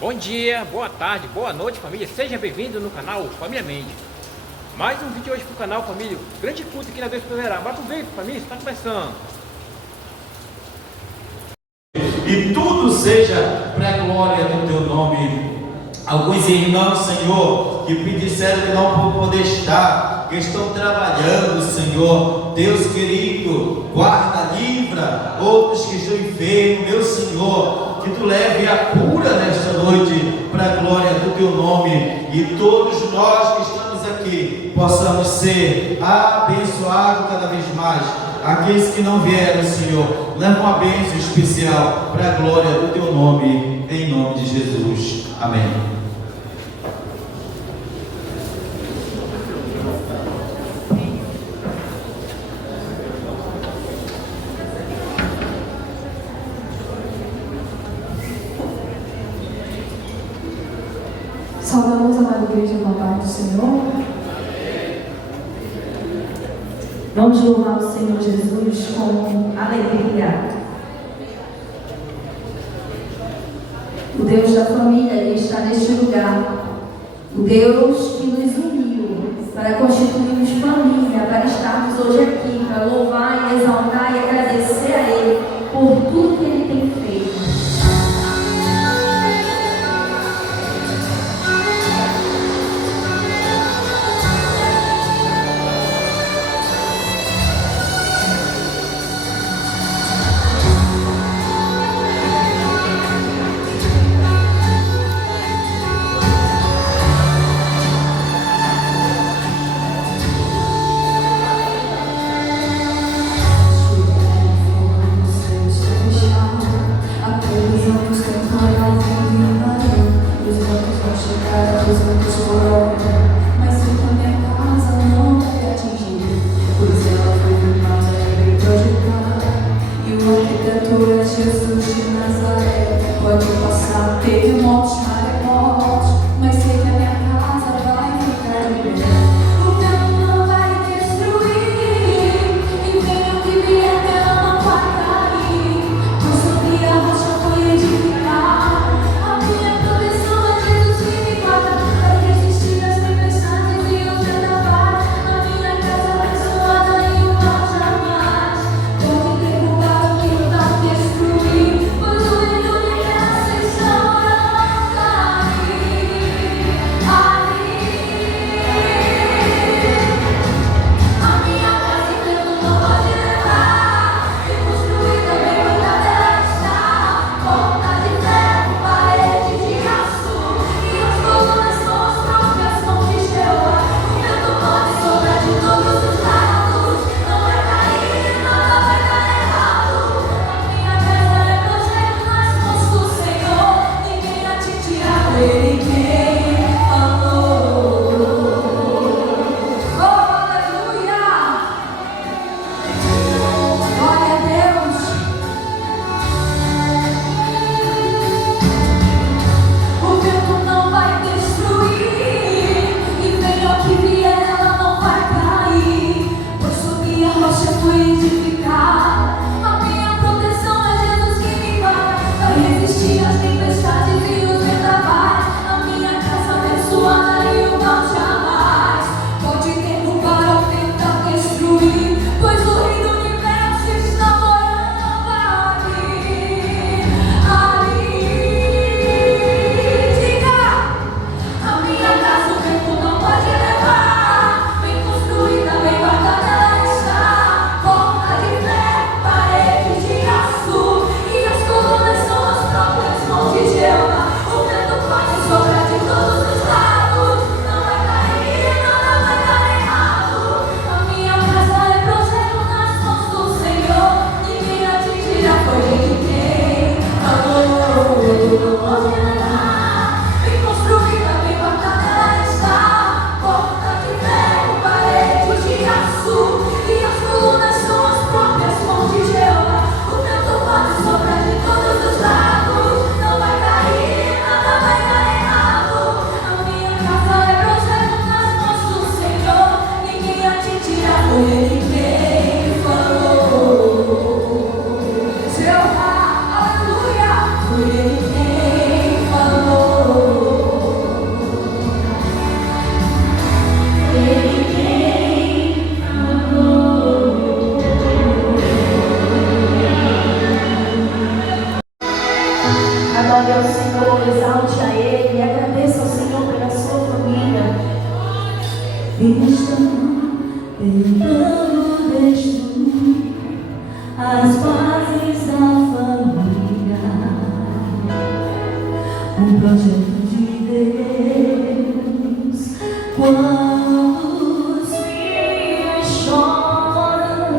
Bom dia, boa tarde, boa noite, família. Seja bem-vindo no canal Família Mendes. Mais um vídeo hoje pro canal, família. Grande culto aqui na Deus Poderá. Bota o vídeo, família, está começando. E tudo seja para a glória do teu nome. Alguns irmãos, Senhor, que me disseram que não vão poder estar, que estão trabalhando, Senhor. Deus querido, guarda, livra. Outros que estão enfermos, meu Senhor, que tu leve a cura nesta noite para a glória do teu nome. E todos nós que estamos aqui possamos ser abençoados cada vez mais. Aqueles que não vieram, Senhor, leva uma bênção especial para a glória do teu nome, em nome de Jesus. Amém. Saudamos a amada igreja com a paz do Senhor. Vamos louvar o Senhor Jesus com alegria. O Deus da família, Ele está neste lugar. O Deus que nos uniu para constituirmos família, para estarmos hoje aqui, para louvar e exaltar e agradecer a Ele por tudo que Ele tem feito. Jesus de Nazaré, pode passar terremotos, maremotos, mas sei que a minha casa vai ficar de pé. O tempo não vai destruir, e venha o que vier, ela não vai cair. Pois sobre a rocha foi edificada, a minha proteção é Jesus que me guarda, para resistir às tempestades e aos vendavais. A minha casa abençoada e o mal jamais pode derrubar o que não destruir. Pois o reino de graça está orando cair. A minha casa em tempo não pode levar, e construída bem guardada ela está. Porta de ferro, parede de aço, e as colunas são as próprias mãos de Jeová. O vento pode soprar de todos os lados, não vai cair, nada vai dar errado. A minha casa é projeto nas mãos do Senhor, ninguém a te tirar, Ele quem falou. Oh, aleluia! Glória a Deus! O vento não vai destruir, e venha o que vier, ela não vai cair. Pois sobre a rocha foi edificada, a minha proteção é Jesus que me guarda, vai resistir às tempestades e os vendavais. A minha casa abençoada e o mal jamais pode derrubar ou tentar destruir, pois o rei do universo está morando ali. Diga! A minha casa o vento não pode levar, bem construída, bem guardada ela está. Porta de ferro, parede de aço, e as colunas são as próprias mãos de Jeová. O vento pode soprar de todos os lados, não vai cair, nada vai dar errado. A minha casa é projeto nas mãos do Senhor, ninguém atingirá, foi Ele quem falou. Não pode levar, bem construída, bem guardada ela está. Porta de ferro, parede de aço, e as colunas são as próprias mãos de Jeová. O vento pode soprar de todos os lados, não vai cair, nada vai dar errado. A minha casa é projeto nas mãos do Senhor, ninguém a te tirar, foi Ele quem falou. Jeová, aleluia, foi Ele quem Adore ao Senhor, exalte a Ele e agradeça ao Senhor pela sua família. Eles estão tentando destruir as bases da família. Um projeto de Deus. Quando os filhos choram,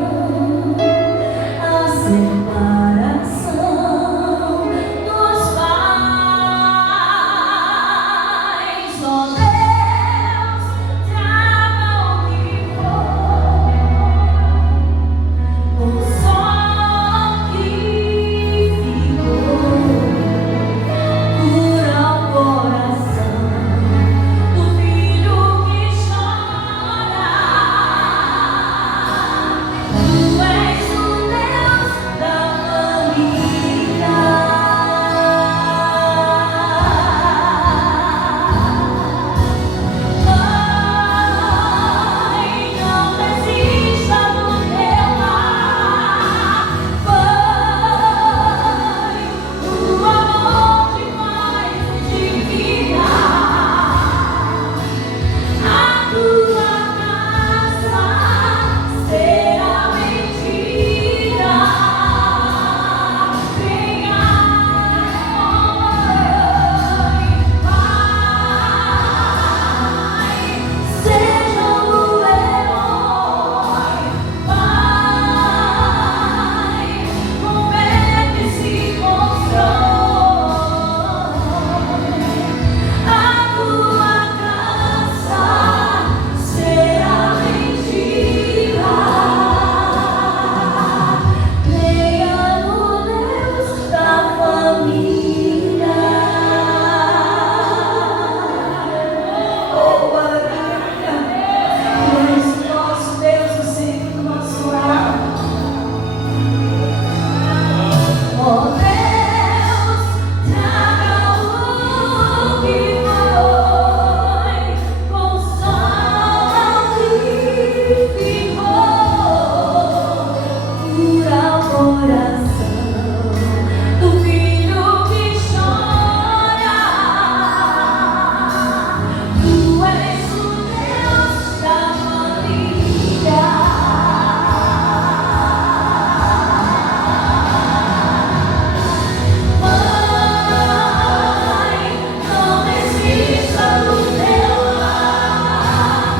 a separação dos pais. Ó Deus, traga o que for, o sol que ficou. Cura o coração do filho que chora. Tu és o Deus da família. Mãe, não desista do teu lar. Pai, o amor te faz digna. A tua casa será bendita. Venha, mãe, pai, seja o herói. Pai, converte-se, constrói. A tua casa será bendita. Creia no Deus da família. Oh, aleluia. Tu és o nosso Deus, o Senhor do nosso lar. Oh Deus, traga o que foi, consola o que ficou, cura o coração do filho que chora. Tu és o Deus da família. Mãe, não desista do teu lar.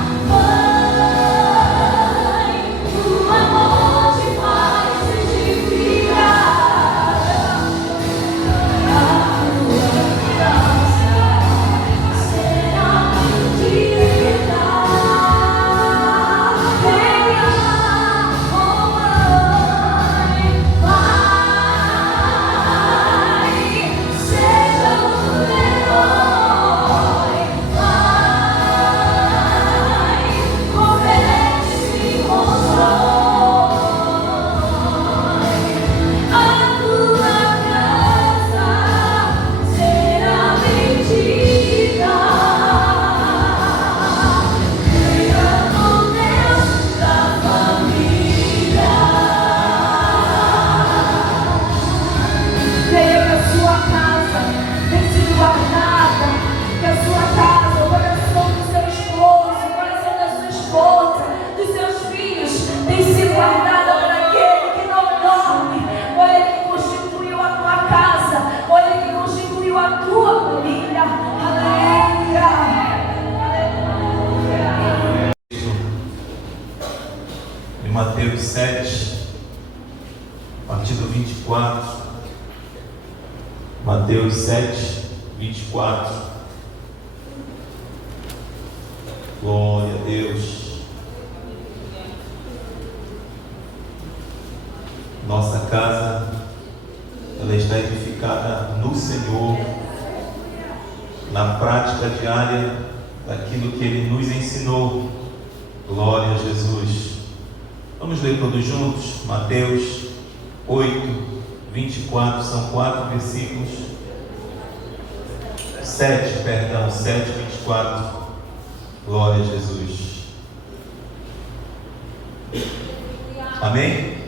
Mãe, o amor te faz edificar. A tua casa será bendita. Venha, oh mãe, pai, seja o herói. Pai, converte-se, constrói. A tua casa será bendita. Creia no Deus da família. Creia que a sua casa tem sido guardada, que a sua casa, o coração do seu esposo, o coração da sua esposa, dos seus filhos, tem sido guardada por aquele que não dorme, por ele que constituiu a tua casa, por ele que constituiu a tua família. Aleluia! Em Mateus 7, a partir do 24. Mateus 7, 24. Glória a Deus. Nossa casa, ela está edificada no Senhor, na prática diária daquilo que Ele nos ensinou. Glória a Jesus. Vamos ler todos juntos? Mateus 8, 24, são 4 versículos. 7, 24. Glória a Jesus. Amém?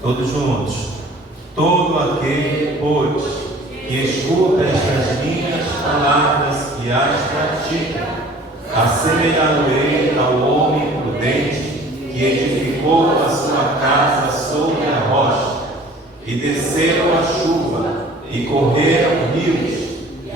Todos juntos. todo aquele, pois, que escuta estas minhas palavras e as pratica, assemelhá-lo-ei ao homem prudente que edificou a sua casa sobre a rocha, e desceram a chuva, e correram rios,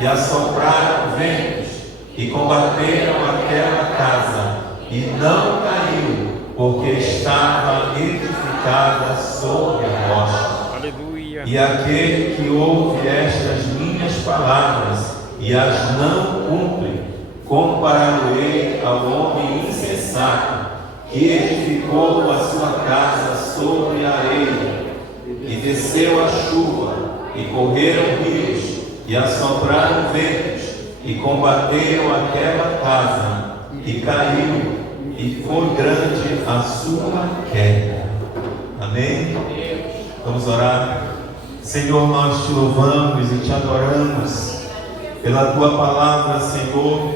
e assopraram ventos, e combateram aquela casa, e não caiu, porque estava edificada sobre a rocha. Aleluia. E aquele que ouve estas minhas palavras e as não cumpre, compará-lo-ei ao homem insensato, que edificou a sua casa sobre a areia, e desceu a chuva, e correram rios, e assopraram ventos, e combateram aquela casa, e caiu, e foi grande a sua queda. Amém? Vamos orar. Senhor, nós te louvamos e te adoramos pela tua palavra, Senhor,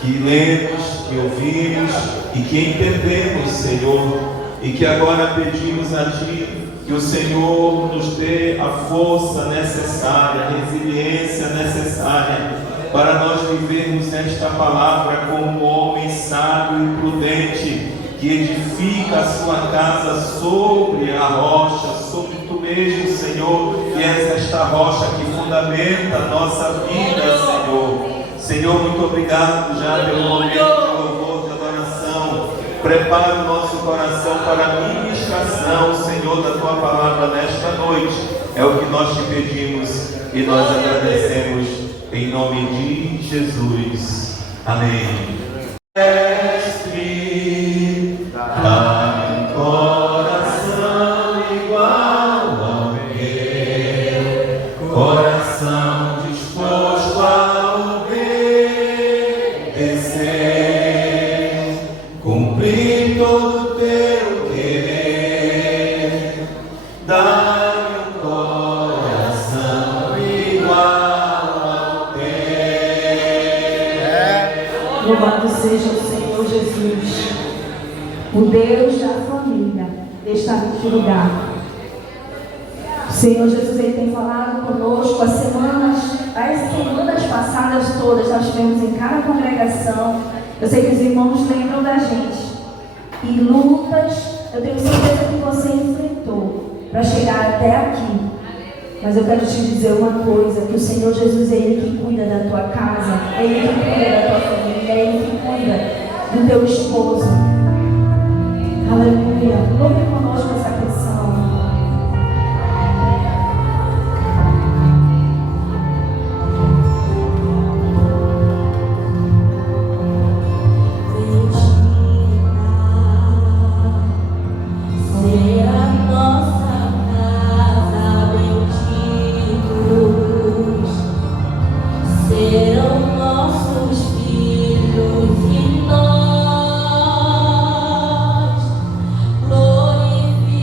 que lemos, que ouvimos e que entendemos, Senhor, e que agora pedimos a ti que o Senhor nos dê a força necessária, a resiliência necessária para nós vivermos esta palavra como um homem sábio e prudente, que edifica a sua casa sobre a rocha, sobre tu mesmo, Senhor, que és esta rocha que fundamenta a nossa vida, Senhor. Senhor, muito obrigado já pelo momento de louvor, de adoração. Prepara o nosso coração para a ministração, Senhor, da tua palavra nesta noite. É o que nós te pedimos e nós agradecemos em nome de Jesus. Amém. Mestre, dá-me um coração igual ao meu, coração disposto a obedecer, cumprir todo o teu querer. Dá-me um coração igual ao teu. Louvado seja o Senhor Jesus, o Deus da família, está neste lugar. O Senhor Jesus, Ele tem falado conosco as semanas passadas todas, nós tivemos em cada congregação. Eu sei que os irmãos lembram da gente. E lutas, eu tenho certeza que você enfrentou para chegar até aqui. Mas eu quero te dizer uma coisa, que o Senhor Jesus é Ele que cuida da tua casa, é Ele que cuida da tua família, é Ele que cuida do teu esposo. Aleluia. Louve conosco essa canção. Glorifica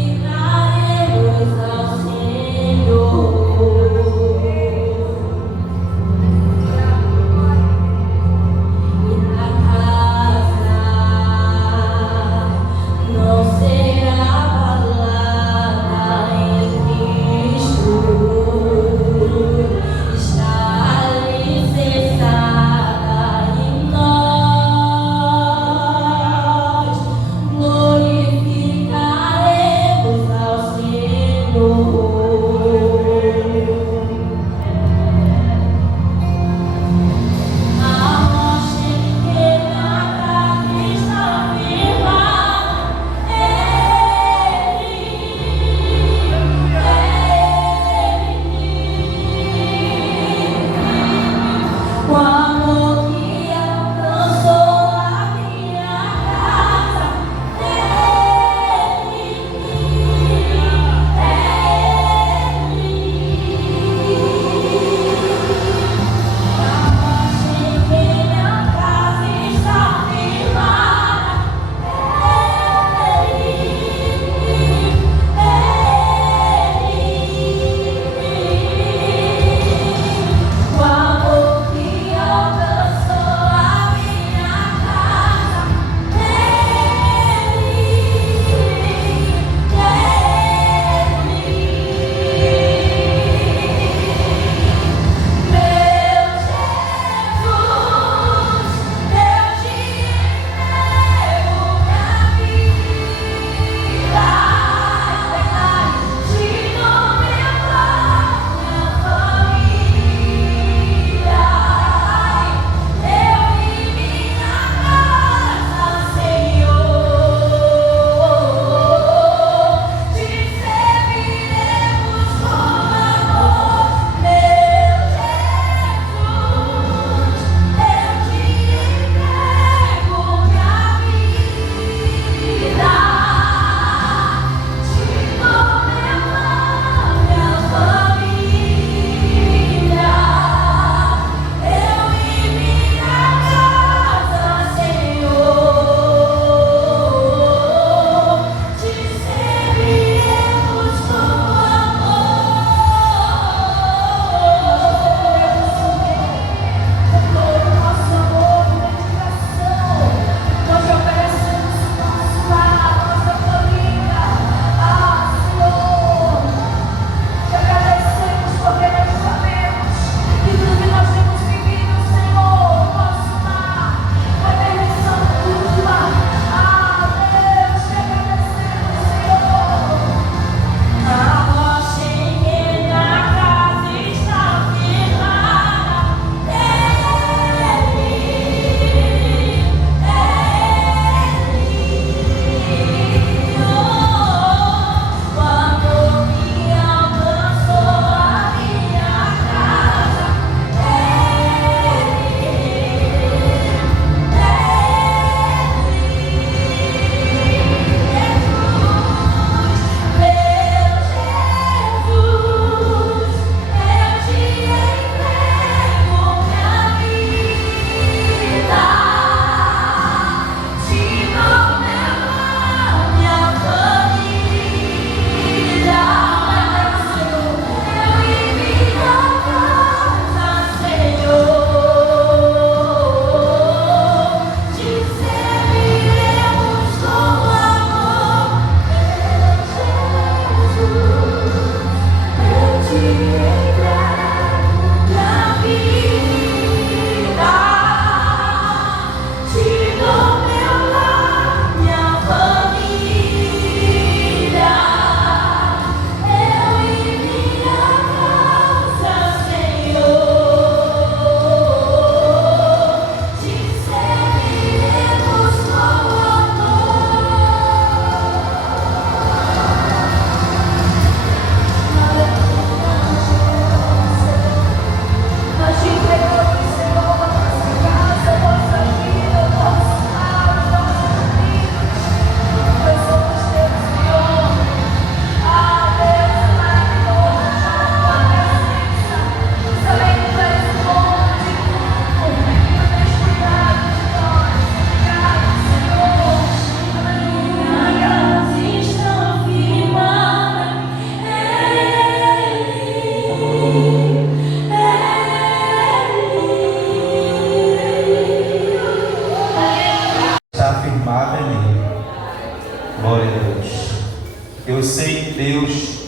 Deus,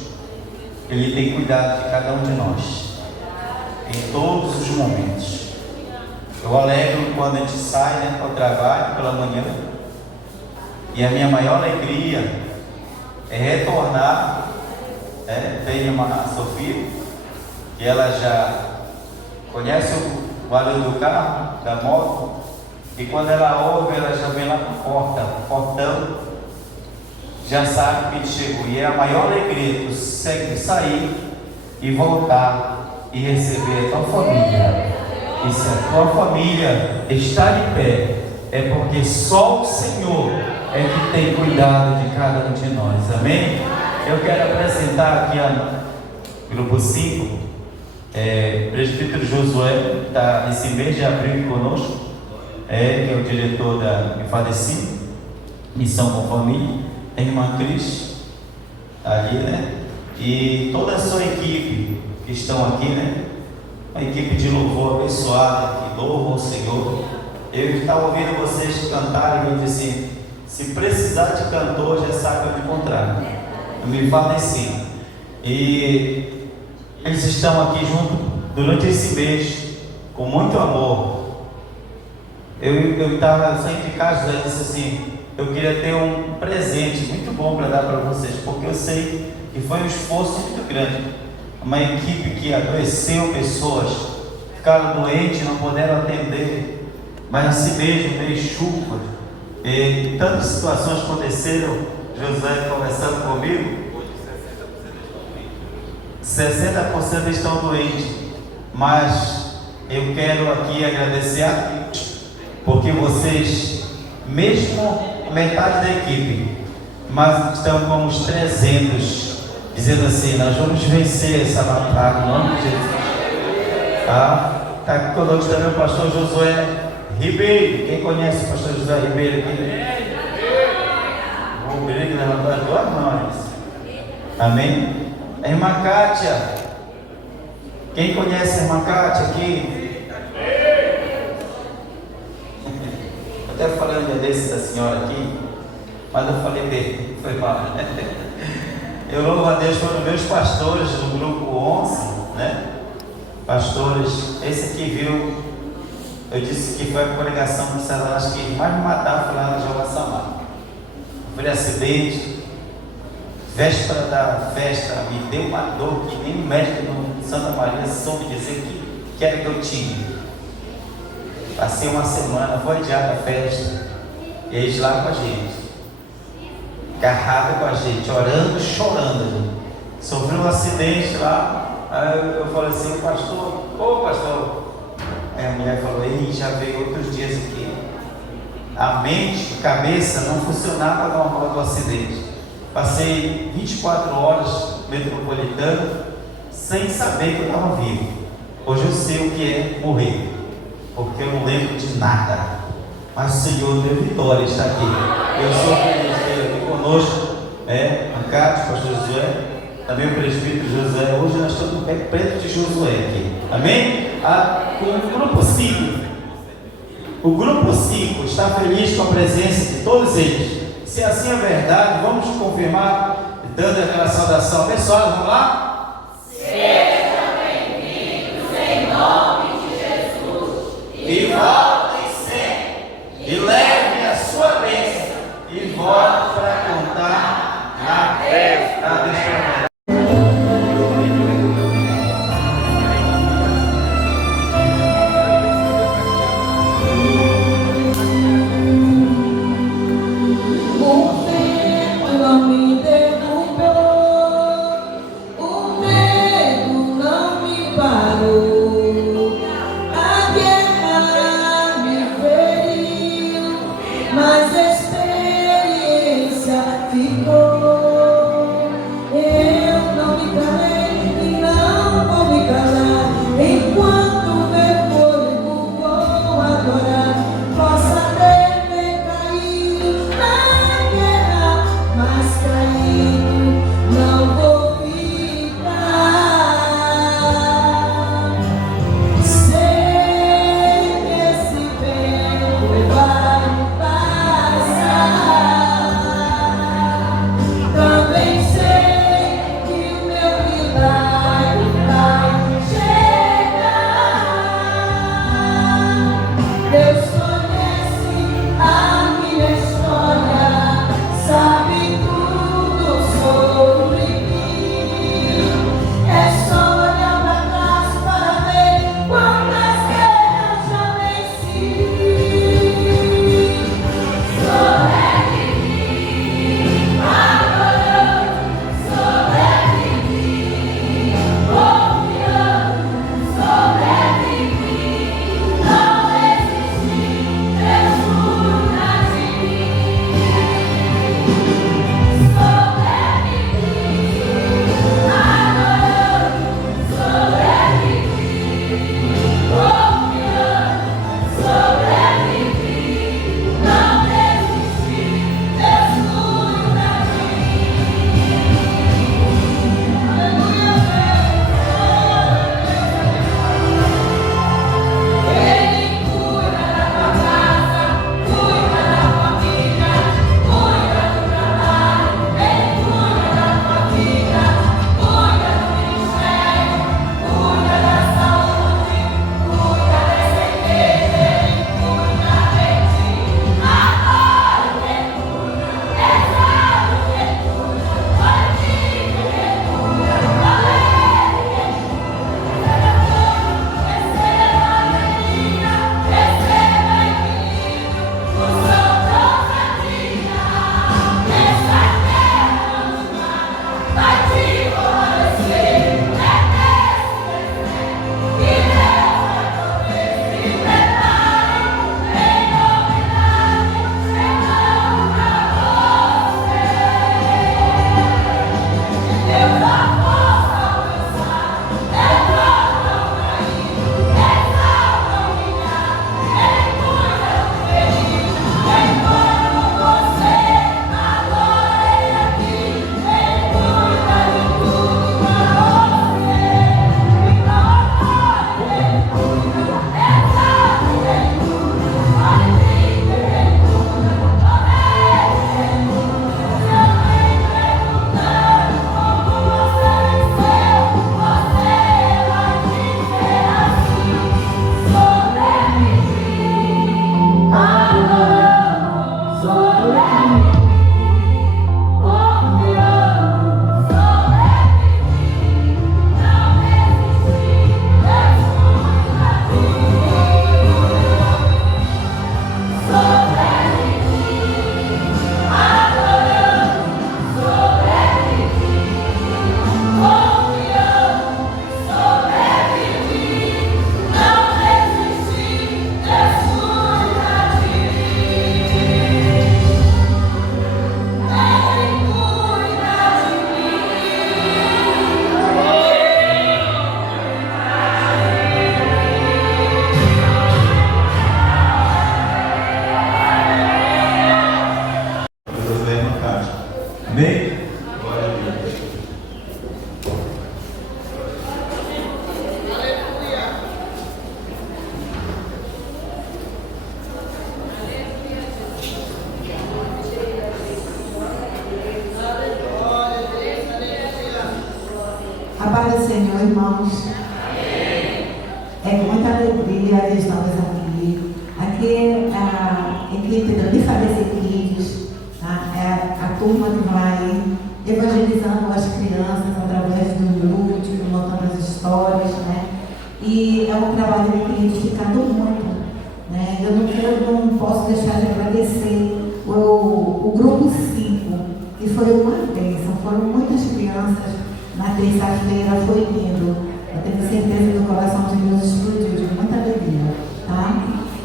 Ele tem cuidado de cada um de nós, em todos os momentos. Eu alegro quando a gente sai, né, para o trabalho pela manhã, e a minha maior alegria é retornar. Tem a Sofia, que ela já conhece o barulho do carro, da moto, e quando ela ouve, ela já vem lá para o portão, já sabe que ele chegou. E é a maior alegria tu sair e voltar e receber a tua família. E se a tua família está de pé, é porque só o Senhor é que tem cuidado de cada um de nós. Amém? Eu quero apresentar aqui o grupo 5. O presbítero Josué está nesse mês de abril conosco, que é o diretor da Enfadecido, Missão com Família. A irmã Cris ali, né? E toda a sua equipe que estão aqui, né? Uma equipe de louvor abençoada, que louva o Senhor. Eu estava ouvindo vocês cantarem e eu disse assim: se precisar de cantor, já sabe onde encontrar. Me Enfadecido. E eles estão aqui junto durante esse mês, com muito amor. Eu estava saindo de casa e disse assim: eu queria ter um presente muito bom para dar para vocês, porque eu sei que foi um esforço muito grande. Uma equipe que adoeceu pessoas, ficaram doentes, não puderam atender, mas assim mesmo, meio chuva, e tantas situações aconteceram. José conversando comigo, 60% estão doentes, mas eu quero aqui agradecer a Deus, porque vocês, mesmo metade da equipe, mas estão como os 300, dizendo assim: nós vamos vencer essa batalha em nome de Jesus. Está aqui conosco também o pastor Josué Ribeiro. Quem conhece o pastor Josué Ribeiro aqui? O Ribeiro que levantou as duas mãos. Amém? A irmã Kátia. Quem conhece a irmã Kátia aqui? Até falei um dia desse da senhora aqui, mas eu falei bem, foi mal. Eu louvo a Deus pelos meus pastores do grupo 11, né? Pastores, esse aqui viu, eu disse que foi a congregação que acho que mais me matava, foi lá na Jova Samar. Foi acidente, véspera da festa, me deu uma dor que nem o médico no Santa Maria soube dizer que era que eu tinha. Passei uma semana, foi adiada a festa, e eles lá com a gente, agarrado com a gente, orando, chorando. Sofreu um acidente lá. Aí eu falei assim: pastor. Aí a mulher falou: ei, já veio outros dias aqui. A mente, a cabeça não funcionava normal do acidente. Passei 24 horas metropolitano sem saber que eu estava vivo. Hoje eu sei o que é morrer, porque eu não lembro de nada. Mas o Senhor deu vitória, está aqui. Eu sou feliz de ter aqui conosco, a Cátia, o pastor Josué, também o presbítero José. Hoje nós estamos no pé preto de Josué aqui. Amém? Com o grupo 5. O grupo 5 está feliz com a presença de todos eles. Se assim é verdade, vamos confirmar dando aquela saudação abençoada. Vamos lá? Sejam bem-vindos em nome de Jesus. E voltem sempre. E levem a sua bênção. E voltem para contar na Deus. O tempo não me derrubou, o irmãos? É com muita alegria que estamos aqui. Aqui a equipe do Bifabese Kids, a turma que vai evangelizando as crianças através do lúdico, montando as histórias, né? E é um trabalho que tem edificado muito, né? Eu não posso deixar de agradecer o grupo 5, que foi uma bênção. Foram muitas crianças na terça-feira, foi lindo. Eu tenho certeza que o coração de Deus explodiu de muita alegria, tá?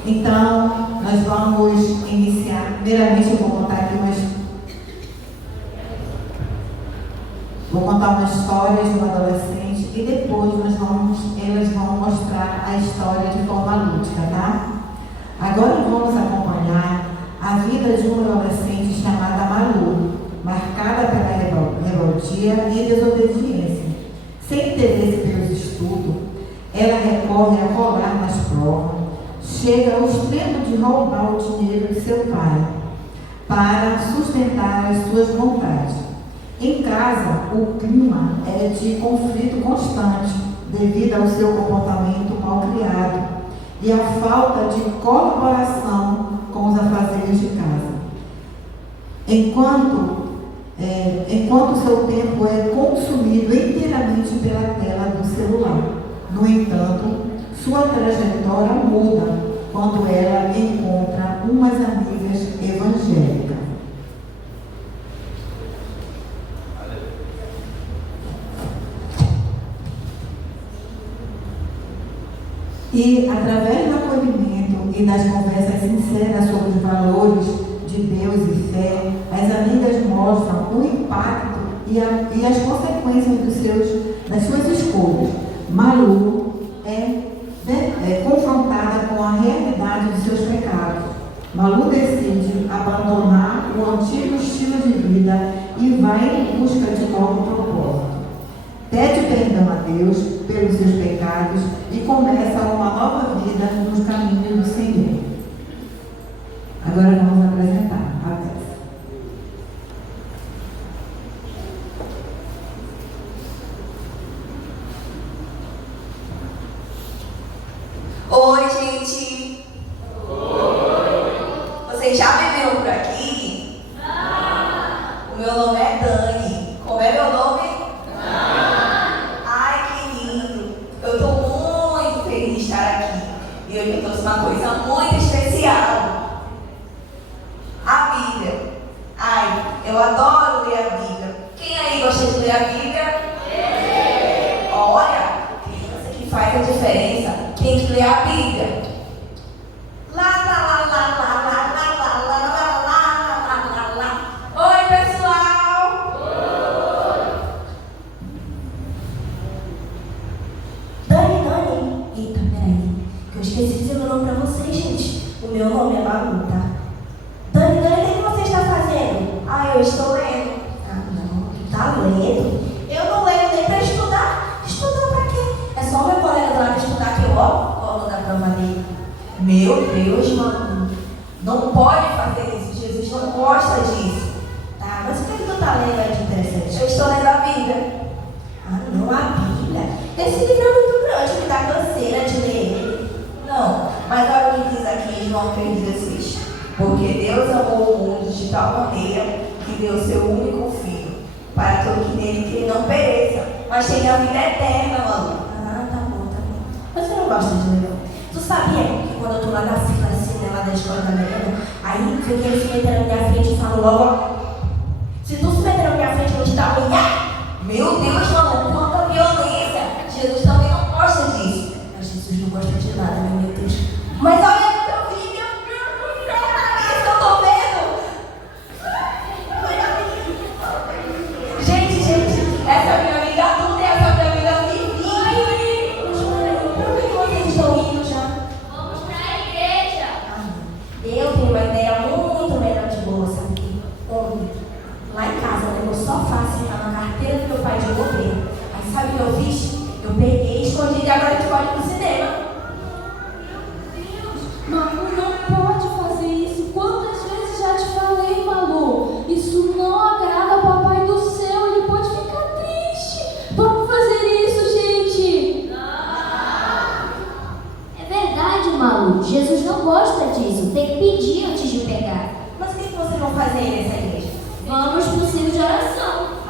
Então, nós vamos iniciar. Primeiramente, eu vou contar umas histórias de um adolescente e depois elas vão mostrar a história de forma lúdica, tá? Agora vamos acompanhar a vida de uma adolescente chamada Malu, marcada pela rebeldia e desobediência. Sem interesse pelos estudos, ela recorre a colar nas provas, chega ao extremo de roubar o dinheiro de seu pai para sustentar as suas vontades. Em casa, o clima é de conflito constante devido ao seu comportamento mal criado e à falta de colaboração com os afazeres de casa. Enquanto seu tempo é consumido inteiramente pela tela do celular. No entanto, sua trajetória muda quando ela encontra umas amigas evangélicas. E, através do acolhimento e das conversas sinceras sobre os valores de Deus e fé, as amigas mostram o impacto e as consequências das suas escolhas. Malu é confrontada com a realidade de seus pecados. Malu decide abandonar o antigo estilo de vida e vai em busca de novo propósito. Pede perdão a Deus pelos seus pecados e começa uma nova vida nos caminhos do Senhor. Agora vamos apresentar a peça. Oi, gente! Oi! Vocês já beberam por aqui? Não! O meu nome é Dani. Como é meu nome? Ai, que lindo! Eu estou muito feliz de estar aqui. E hoje eu trouxe uma coisa muito especial. A Bíblia. Ai, eu adoro ler a Bíblia. Quem aí gosta de ler a Bíblia? Olha, criança que faz a diferença. Tem que ler a Bíblia. Oi, pessoal! Dani. Eita, peraí. Que eu esqueci de dizer meu nome pra vocês, gente. O meu nome é Malu, tá? Dani, o que você está fazendo? Eu estou lendo. Não, tá lendo? Eu não leio nem pra estudar. Estudar pra quê? É só meu colega do lado estudar que eu colo da prova dele. Meu Deus, mano. Não pode fazer isso. Jesus não gosta disso. Tá, mas o que tu tá lendo aí de interessante? Eu estou lendo a Bíblia. Não, a Bíblia. Esse livro é muito grande, me dá canseira de ler ele. Não, mas olha o que diz aqui em João 3,16. Porque Deus amou o mundo de tal maneira que deu seu único filho, para todo que nele crê não pereça, mas tenha a vida eterna, mano. Tá bom. Você não gosta de ler, não? Tu sabia que quando eu tô lá na fila, assim, né, lá da escola da menina, aí vem que eles se meteram na minha frente e falam logo, se tu se meter na minha frente, eu vou te dar um nha. Meu Deus, mano, quanta violência. Jesus também não gosta disso. Mas Jesus não gosta de nada, meu Deus. Mas olha no teu vídeo, isso que eu tô vendo. Gente, essa é minha amiga adulta e essa é minha amiga Vivi. Pra onde vocês estão indo já? Vamos pra igreja. Eu tenho uma ideia muito melhor de boa, sabe? Lá em casa, né, no sofá, assim, na carteira do meu pai de governo. Malu, Jesus não gosta disso. Tem que pedir antes de pegar. Mas o que vocês vão fazer nessa igreja? Vamos pro círculo de oração.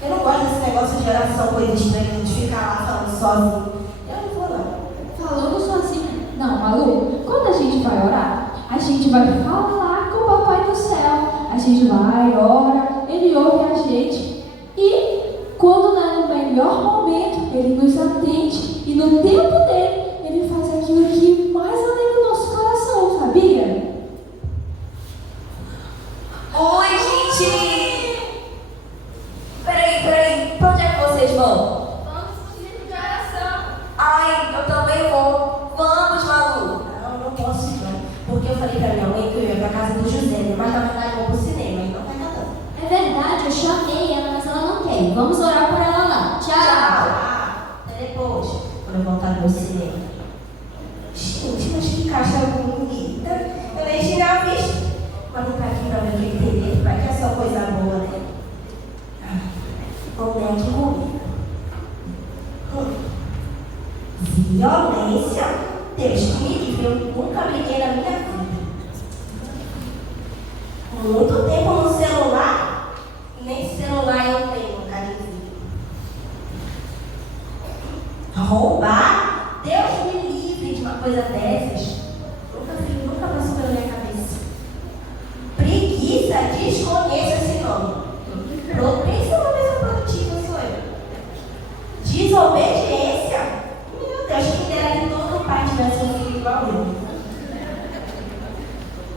Eu não gosto desse negócio de oração, coisa estranha, de ficar lá falando sozinho. Eu não vou, não. Falando sozinha. Não, Malu, quando a gente vai orar, a gente vai falar com o Papai do Céu. A gente vai, ora, ele ouve a gente. E quando não é no melhor momento, ele nos atende. E no tempo dele, ele faz aquilo que mais alegra o nosso coração, sabia? Oi, gente! Peraí, pra onde é que vocês vão? Vamos pro círculo de oração. Ai, eu também vou. Vamos, Malu. Não posso ir, não. Porque eu falei pra minha mãe que eu ia pra casa do José, mas na verdade eu vou pro cinema, então vai dar dando. É verdade, eu chamei ela, mas ela não quer. Vamos orar por ela lá. Tchau. Até depois, quando eu voltar no meu cinema. Gente, mas que caixa bonita. Eu nem tinha visto. Mas não tá aqui pra ver o que tem dentro, vai que é só coisa boa, né? Vamos ler aqui comigo. Violência. Deus que me livre, eu nunca briguei na minha vida. Muito tempo no celular, nem celular eu tenho, carinho. Roubar? Deus me livre de uma coisa dessas. Nunca passou pela minha cabeça. Preguiça, desconheço esse nome. Pensa uma pessoa produtiva, sou eu. Desobediência? Meu Deus, quem dera que todo pai tivesse um filho igual eu.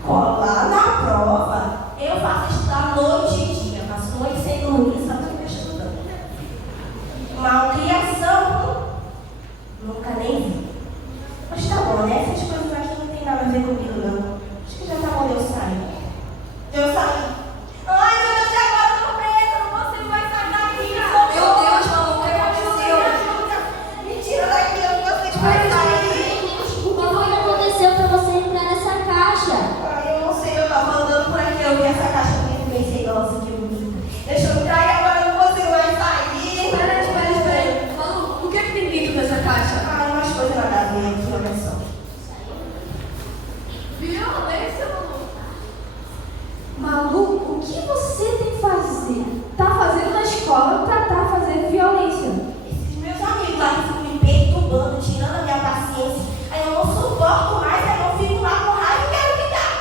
Colar na prova. Eu faço estudar noite e dia. Faço noite sem dormir, só que eu estou estudando. Malcriação? Nunca nem vi. Mas tá bom, né? Essas coisas aqui não tem nada a ver comigo, não. Acho que já tá bom eu sair. Eu saí. Ai, meu Deus, e agora eu tô presa. Não consigo mais sair daqui. Meu Deus, Malu, o que aconteceu? Me tira daqui, eu não consigo mais sair. O que foi que aconteceu pra você entrar nessa caixa? Ai, eu não sei, eu tava andando por aqui, eu vi essa caixa bonita e pensei, nossa, que bonita. Deixa eu entrar e agora eu não consigo mais sair. Espera. Malu, o que é que tem dentro dessa caixa? Ai, umas coisas nada a ver aqui, olha só. Violência, Malu. Malu, o que você tem que fazer? Tá fazendo na escola pra tá fazendo violência. Esses meus amigos lá que ficam me perturbando, tirando a minha paciência, aí eu não suporto mais, aí eu fico lá com raiva e quero ligar.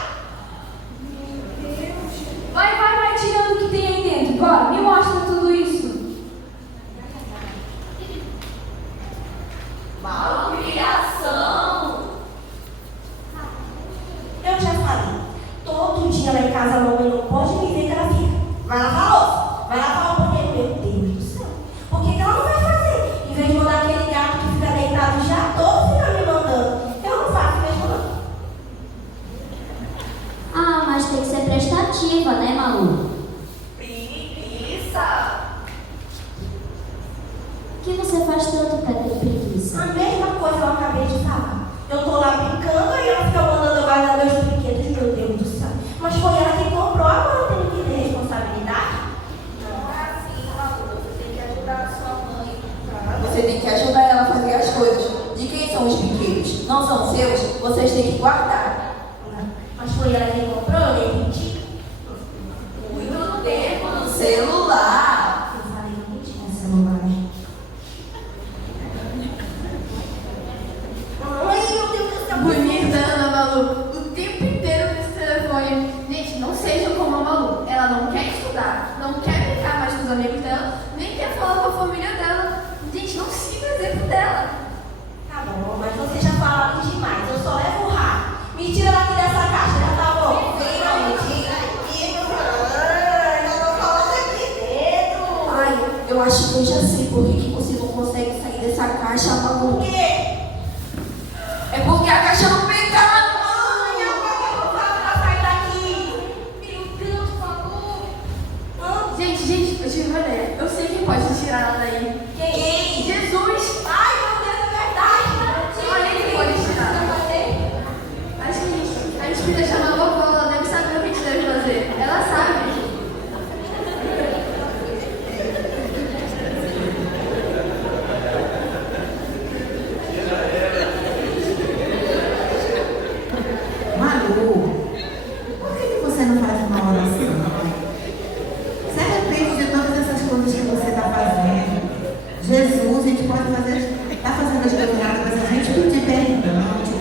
Vai tirando o que tem aí dentro. Bora, me mostra tudo isso. Malcriação. Eu já falei, todo dia lá em casa a mamãe não pode me ver que ela fica. Vai lavar a louça, vai lavar o banheiro, meu Deus do céu. Por que ela não vai fazer? Em vez de mandar aquele gato que fica deitado já todo fica me mandando. Eu não faço mesmo não. Ah, mas tem que ser prestativa, né, Malu? Preguiça. O que você faz tanto pra ter preguiça? A mesma coisa eu acabei de falar. Eu tô lá brincando e ela fica mandando eu guardar meus brinquedos, meu Deus do céu. Mas foi ela que comprou, agora eu tenho que ter responsabilidade. Não é assim, Malu. Você tem que ajudar a sua mãe. Você tem que ajudar ela a fazer as coisas. De quem são os brinquedos? Não são seus? Vocês têm que guardar. Mas foi ela que comprou, eu nem pedi. Muito tempo no celular. Eu falei que não tinha celular. Ai, meu Deus do céu. Bonita, Ana Malu. O tempo inteiro nesse telefone. Gente, não sejam como a Malu. Ela não quer estudar, não quer brincar mais com os amigos dela, nem quer falar com a família dela. Gente, não siga o exemplo dela. Tá bom, mas você já falaram demais. Eu só levo o rato. Me tira daqui dessa caixa, já tá bom? Vem, não, me tira aqui, meu Ai, já tô falando aqui dentro. Ai, eu acho que eu já sei por que você não consegue sair dessa caixa, Malu. Por quê? É porque a caixa não pegava. Mãe, eu vou fazer pra sair daqui. Meu Deus, Malu. Gente, eu tive uma ideia. Eu sei quem pode tirar ela daí. Quem? Jesus. Ai, meu Deus, é verdade. Olha ele pode tirar. Acho que a gente precisa chamar a vovó, ela deve saber o que a gente deve fazer. Ela sabe.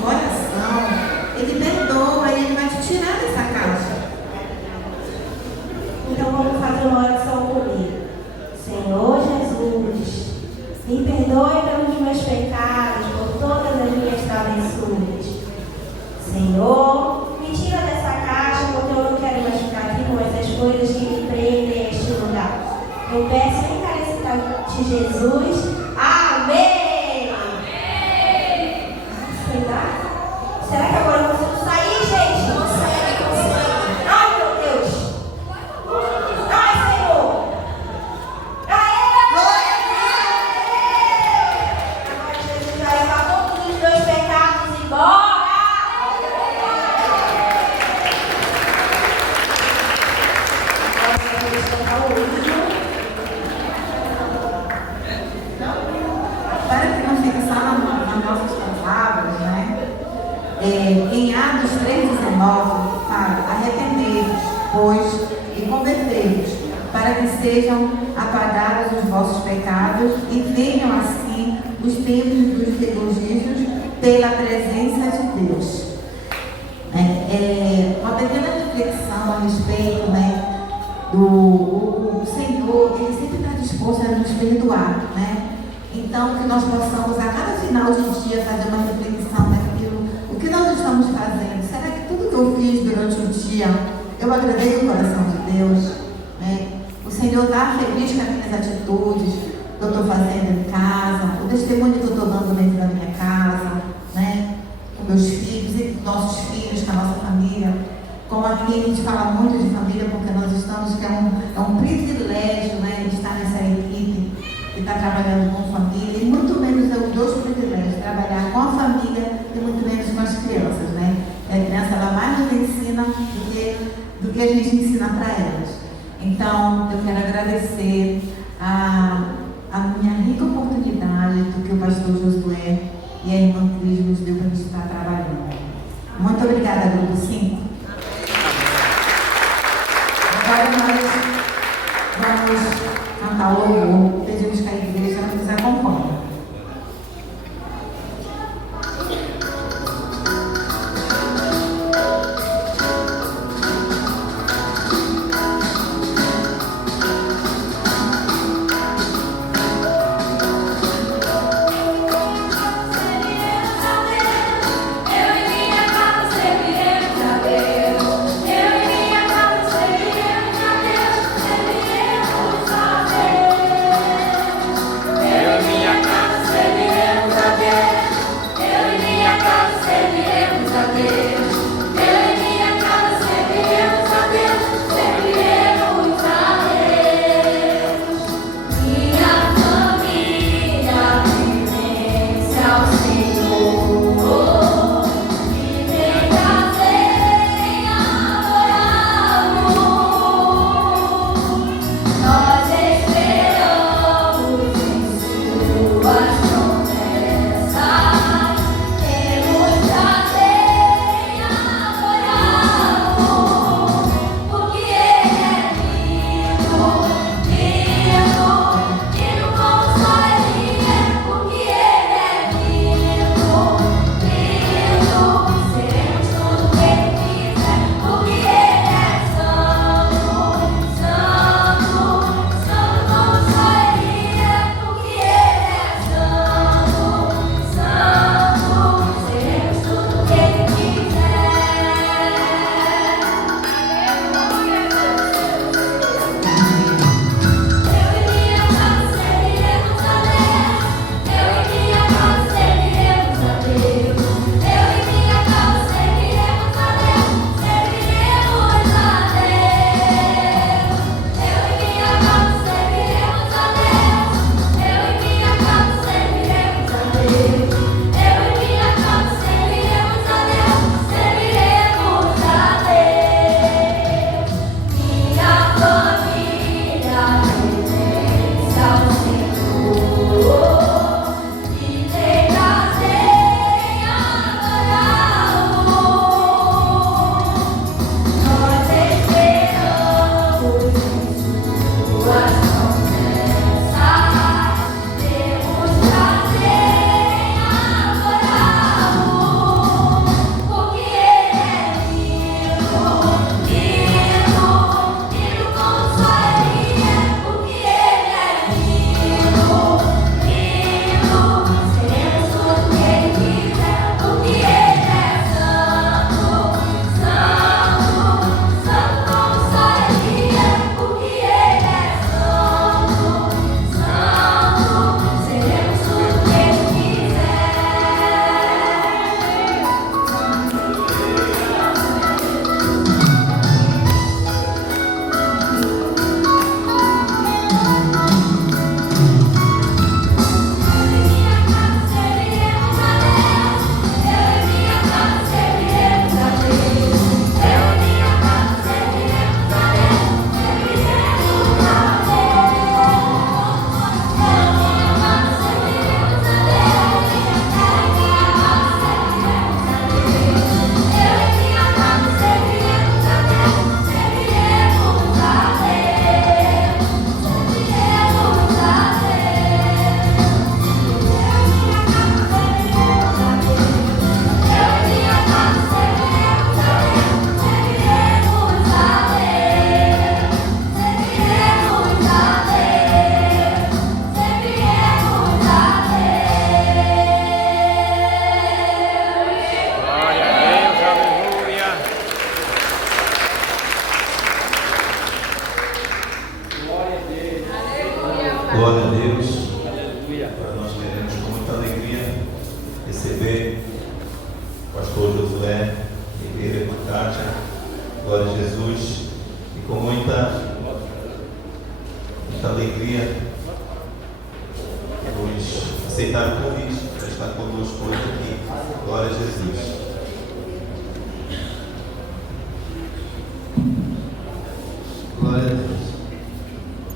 oração, Ele perdoa e Ele vai te tirar dessa caixa. Então vamos fazer uma oração comigo. Senhor Jesus, me perdoe pelos meus pecados, por todas as minhas travessuras. Senhor, me tira dessa caixa, porque eu não quero mais ficar aqui com essas coisas que me prendem a este lugar. Eu peço encarecidamente Jesus. Amém! Amém! Será que agora eu consigo sair, gente? Consegue. Ai, meu Deus! Ai, Senhor! Agora Jesus vai levar todos os meus pecados embora! Para que não fique só nas nossas palavras, né? Em Atos 3,19 fala: arrependei-vos, pois, e convertei-vos, para que sejam apagados os vossos pecados e venham assim os tempos dos regozijos pela presença de Deus. Uma pequena reflexão a respeito, né? O Senhor, Ele sempre está disposto a nos perdoar, né? Então, que nós possamos a cada final de dia fazer uma reflexão daquilo, o que nós estamos fazendo. Será que tudo que eu fiz durante o dia, eu agradei o coração de Deus? Né? O Senhor está feliz com as minhas atitudes que eu estou fazendo em casa, o testemunho que eu estou dando dentro da minha casa, né? Com meus filhos e com nossos filhos, com a nossa família. Como aqui a gente fala muito de família, porque nós estamos, que é um privilégio, né, estar nessa equipe que está trabalhando com família, e muito menos é os dois privilégios, trabalhar com a família e muito menos com as crianças, né? A criança, ela mais nos ensina do que a gente ensina para elas. Então, eu quero agradecer a minha rica oportunidade do que o pastor Josué e a irmã Cris nos deu para a gente estar trabalhando. Muito obrigada, Grupo 5. Agora nós vamos cantar o louvor. Pedimos que a igreja nos acompanhe. Eu pastor Josué Ribeiro, irmã Kátia, glória a Jesus, e com muita alegria nos aceitaram o convite para estar conosco hoje aqui, glória a Jesus. Glória a Deus.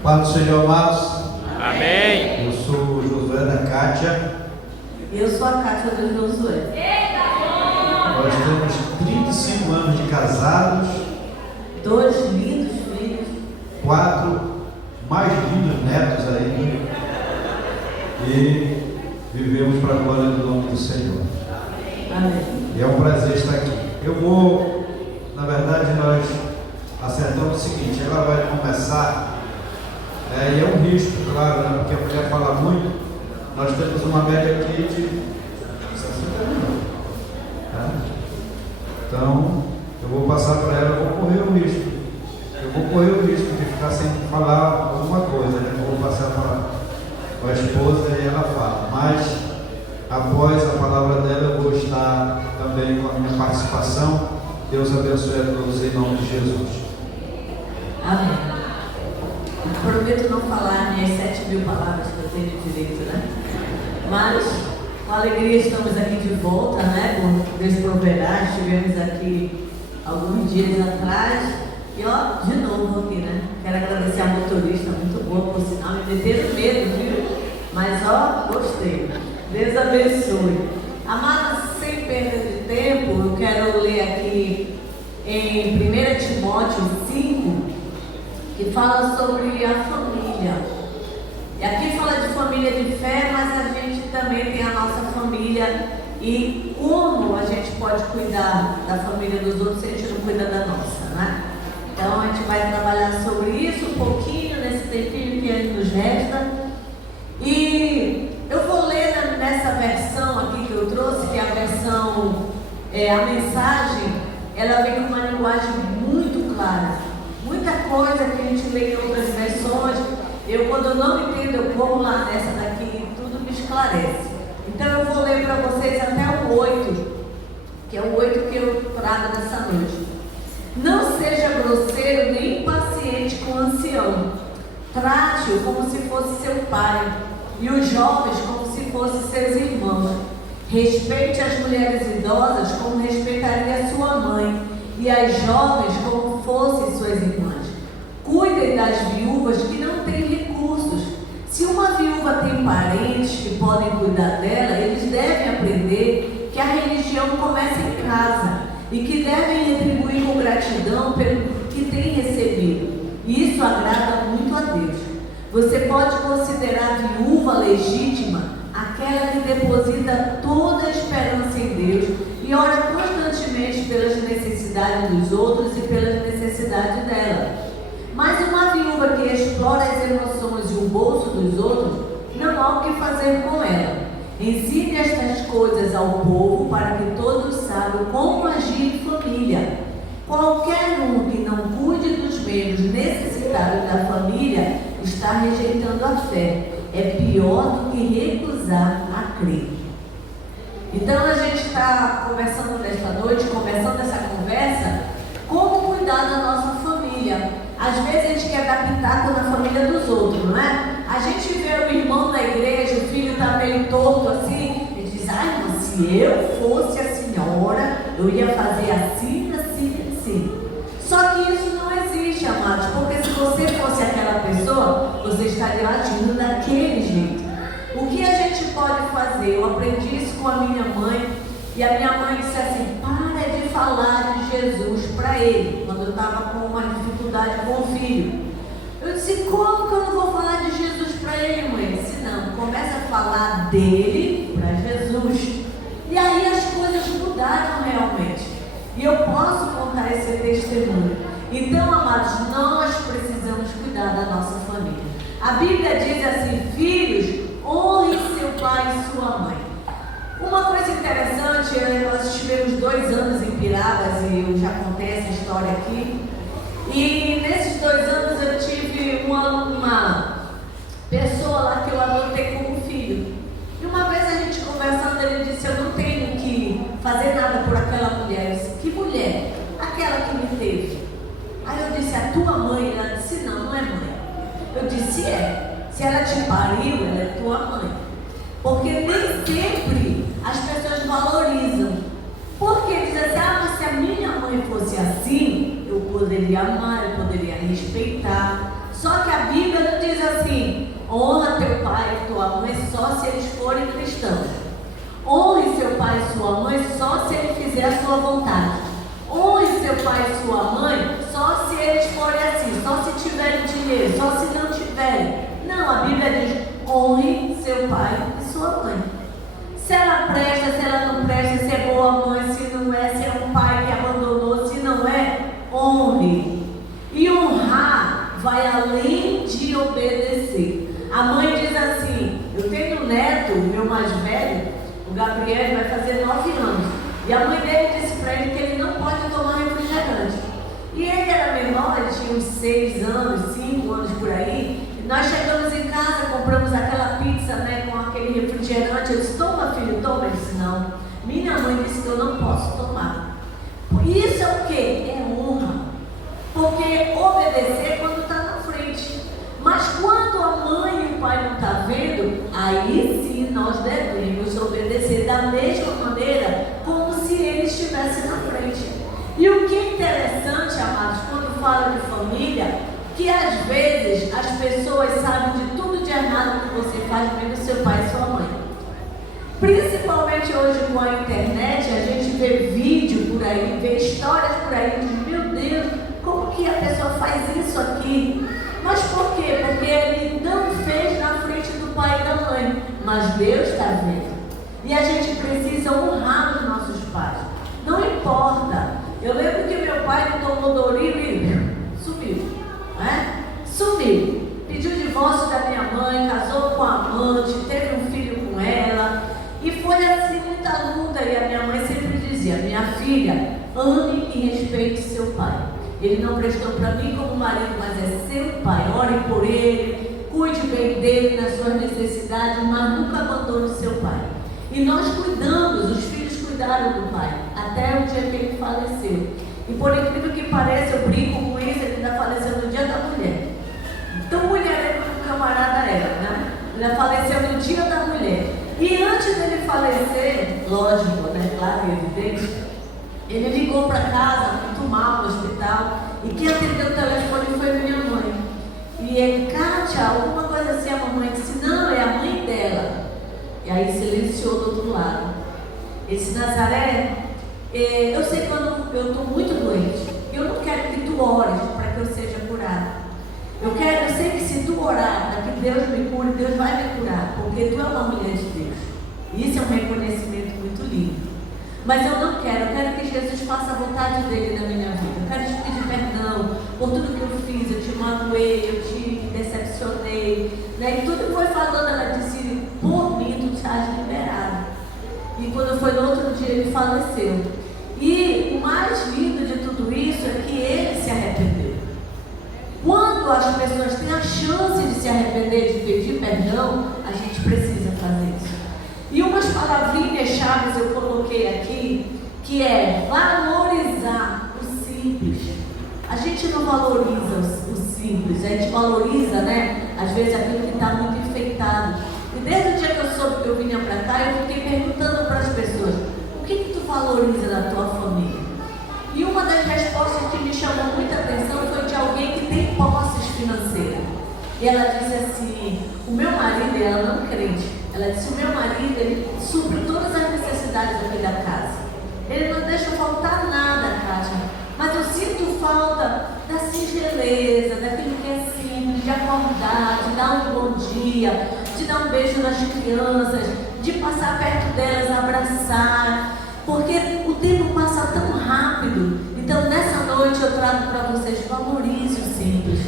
Pai do Senhor, amados. Amém. Eu sou o Josué da Kátia. Eu sou a Kátia do Josué. Nós temos 35 anos de casados. 2 lindos filhos. 4 mais lindos netos ainda. E vivemos para a glória do nome do Senhor. Amém. E é um prazer estar aqui. Eu vou, na verdade, nós acertamos o seguinte: ela vai começar, e é um risco, claro, né, porque a mulher fala muito. Nós temos uma média aqui de 60 minutos. Tá? Então, eu vou passar para ela, eu vou correr o risco. Eu vou correr o risco de ficar sem falar alguma coisa, né? Eu vou passar para a esposa e ela fala. Mas, após a palavra dela, eu vou estar também com a minha participação. Deus abençoe a todos em nome de Jesus. Amém. Prometo não falar minhas 7.000 palavras que eu tenho direito, né? Mas, com alegria, estamos aqui de volta, né? Por Deus proverá. Estivemos aqui alguns dias atrás. E, ó, de novo aqui, né? Quero agradecer a motorista, muito boa, por sinal. Me meteram medo, viu? Mas, ó, gostei. Deus abençoe. Amados, sem perda de tempo, eu quero ler aqui em 1 Timóteo 5, que fala sobre a família. E aqui fala de família de fé, mas a gente também tem a nossa família e como a gente pode cuidar da família dos outros se a gente não cuida da nossa, né? Então a gente vai trabalhar sobre isso um pouquinho nesse tempinho que ainda nos resta. E eu vou ler nessa versão aqui que eu trouxe, que é a versão, a mensagem, ela vem com uma linguagem muito clara. Muita coisa que a gente lê em outras versões, quando eu não entendo, eu corro lá nessa daqui e tudo me esclarece. Então eu vou ler para vocês até o 8, que é o 8 que eu trago nessa noite. Não seja grosseiro nem impaciente com o ancião. Trate-o como se fosse seu pai, e os jovens como se fossem seus irmãos. Respeite as mulheres idosas como respeitaria sua mãe, e as jovens como fossem suas irmãs. Cuidem das viúvas que não têm recursos. Se uma viúva tem parentes que podem cuidar dela, eles devem aprender que a religião começa em casa e que devem retribuir com gratidão pelo que têm recebido. Isso agrada muito a Deus. Você pode considerar a viúva legítima aquela que deposita toda a esperança em Deus e ora constantemente pelas necessidades dos outros e pelas necessidades dela. Mas uma viúva que explora as emoções e o bolso dos outros, não há o que fazer com ela. Ensine estas coisas ao povo para que todos saibam como agir em família. Qualquer um que não cuide dos membros necessitados da família está rejeitando a fé. É pior do que recusar a crer. Então a gente está conversando nesta noite, começando essa conversa, como cuidar da nossa família. Às vezes a gente quer dar pitaco na família dos outros, não é? A gente vê o irmão na igreja, o filho está meio torto assim, e diz, ai, mas se eu fosse a senhora, eu ia fazer assim, assim, assim. Só que isso não existe, amados, porque se você fosse aquela pessoa, você estaria agindo daquele jeito. O que a gente pode fazer? Eu aprendi isso com a minha mãe, e a minha mãe disse assim, para de falar de Jesus para ele, quando eu estava com uma dificuldade com o filho. Eu disse, como que eu não vou falar de Jesus para ele, mãe? Eu disse, não, começa a falar dele para Jesus. E aí as coisas mudaram realmente. E eu posso contar esse testemunho. Então, amados, nós precisamos cuidar da nossa família. A Bíblia diz assim, filhos, honre seu pai e sua mãe. Uma coisa interessante, nós tivemos 2 anos em Pirabas e eu já contei essa história aqui. E nesses 2 anos eu tive uma pessoa lá que eu adotei como filho. E uma vez a gente conversando, ele disse, eu não tenho que fazer nada por pariu, ela é tua mãe. Porque nem sempre as pessoas valorizam. Porque diz assim, mas se a minha mãe fosse assim, eu poderia amar, eu poderia respeitar. Só que a Bíblia não diz assim, honra teu pai e tua mãe só se eles forem cristãos. Honre seu pai e sua mãe só se ele fizer a sua vontade. Honre seu pai e sua mãe só se eles forem assim, só se tiverem dinheiro, só se não tiverem. Não, a Bíblia diz, honre seu pai e sua mãe. Se ela presta, se ela não presta, se é boa mãe, se não é, se é um pai que abandonou, se não é, honre. E honrar vai além de obedecer. A mãe diz assim, eu tenho um neto, meu mais velho, o Gabriel, vai fazer 9 anos. E a mãe dele disse para ele que ele não pode tomar refrigerante. E ele era menor, ele tinha uns 6 anos, 5 anos por aí. E nós chegamos em casa, compramos aquela pizza, né, com aquele refrigerante. Eu disse, toma filho, toma. Ele disse, não. Minha mãe disse que eu não posso tomar. Isso é o quê? É honra. Porque obedecer é quando está na frente. Mas quando a mãe e o pai não estão vendo, aí sim nós devemos obedecer da mesma maneira como se eles estivessem na frente. E o que é interessante, amados, quando fala de família, que às vezes as pessoas sabem de tudo de errado que você faz menos seu pai e sua mãe. Principalmente hoje com a internet, a gente vê vídeo por aí, vê histórias por aí, de meu Deus, como que a pessoa faz isso aqui? Mas por quê? Porque ele não fez na frente do pai e da mãe, mas Deus está vendo. E a gente precisa honrar os nossos pais. Não importa. Eu lembro que meu pai tomou Doril e sumiu. Né? Sumiu. Pediu o divórcio da minha mãe, casou com a amante, teve um filho com ela. E foi assim muita luta. E a minha mãe sempre dizia, minha filha, ame e respeite seu pai. Ele não prestou para mim como marido, mas é seu pai. Ore por ele, cuide bem dele nas suas necessidades, mas nunca abandone seu pai. E nós cuidamos, os filhos cuidaram do pai, até o dia que ele faleceu. E por incrível que pareça, eu brinco com isso, ele ainda faleceu no dia da mulher. Tão mulher como camarada era, né? Ele faleceu no dia da mulher. E antes dele falecer, lógico, né? Claro, evidente, ele ligou para casa, muito mal, no hospital, e quem atendeu o telefone foi minha mãe. E ele, Kátia, alguma coisa assim, a mamãe disse, não, é a mãe dela. E aí silenciou do outro lado. Ele disse, Nazaré, eu sei quando eu estou muito doente, eu não quero que tu ores para que eu seja curada. Eu sei que se tu orar para que Deus me cure, Deus vai me curar, porque tu é uma mulher de Deus. E isso é um reconhecimento muito lindo. Mas eu não quero, eu quero que Jesus faça a vontade dele na minha vida. Eu quero te pedir perdão por tudo que eu fiz, eu te magoei, eu te decepcionei. Né? E tudo que foi falando, ela disse, por mim tu te has liberado. E quando foi no outro dia, ele faleceu. E o mais lindo de tudo isso é que ele se arrependeu. Quando as pessoas têm a chance de se arrepender, de pedir perdão, a gente precisa fazer isso. E umas palavrinhas chaves eu coloquei aqui, que é valorizar o simples. A gente não valoriza o simples, a gente valoriza, né, às vezes aquilo que está muito enfeitado. E desde o dia que eu soube que eu vinha para cá, eu fiquei perguntando para as pessoas, o que tu valoriza na tua família? E uma das respostas que me chamou muita atenção foi de alguém que tem posses financeiras. E ela disse assim, o meu marido, e ela não crente, ela disse, o meu marido, ele supre todas as necessidades aqui da casa. Ele não deixa faltar nada, Kátia. Mas eu sinto falta da singeleza, daquilo que é simples, de acordar, de dar um bom dia, de dar um beijo nas crianças, de passar perto delas, abraçar. Porque o tempo passa tão rápido. Então, nessa noite eu trago para vocês, valorize o simples.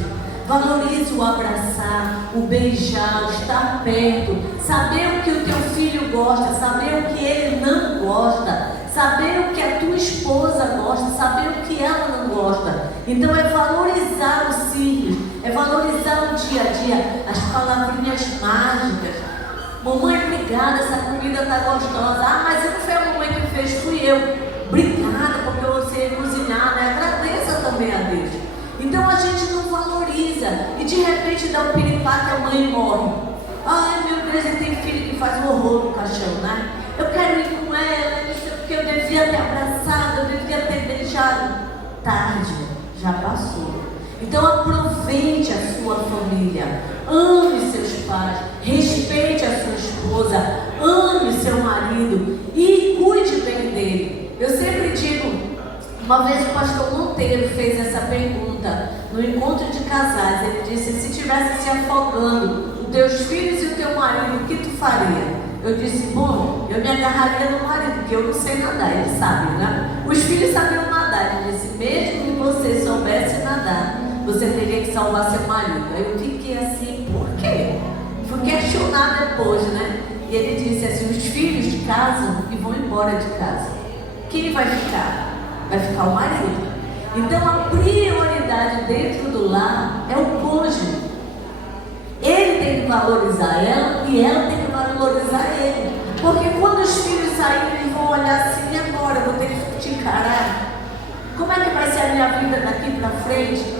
Valorize o abraçar, o beijar, o estar perto, saber o que o teu filho gosta, saber o que ele não gosta, saber o que a tua esposa gosta, saber o que ela não gosta. Então é valorizar o simples, é valorizar o dia a dia, as palavrinhas mágicas. Mamãe, obrigada, essa comida está gostosa. Ah, mas não foi a mamãe que fez, fui eu. Obrigada, porque eu sei cozinhar, né? Agradeça também a Deus. Então a gente não valoriza e de repente dá um piripaque, a mãe morre. Ai, meu Deus, ele tem filho que faz um horror no caixão, né? Eu quero ir com ela, não sei o que, eu devia ter abraçado, eu devia ter beijado. Tarde, já passou. Então aproveite a sua família, ame seus pais, respeite a sua esposa, ame seu marido e cuide bem dele. Eu sempre digo, uma vez o pastor Monteiro fez essa pergunta no encontro de casais. Ele disse: se estivesse se afogando, os teus filhos e o teu marido, o que tu faria? Eu disse: bom, eu me agarraria no marido, porque eu não sei nadar, ele sabe, né? Os filhos sabiam nadar. Ele disse: mesmo que você soubesse nadar, você teria que salvar seu marido. Aí eu fiquei assim, por quê? Fui questionar depois, né? E ele disse assim: os filhos casam e vão embora de casa. Quem vai ficar? Vai ficar o marido. Então a prioridade dentro do lar é o cônjuge. Ele tem que valorizar ela e ela tem que valorizar ele. Porque quando os filhos saírem, eles vão olhar assim: e agora? Eu vou ter que te encarar. Como é que vai ser a minha vida daqui para frente?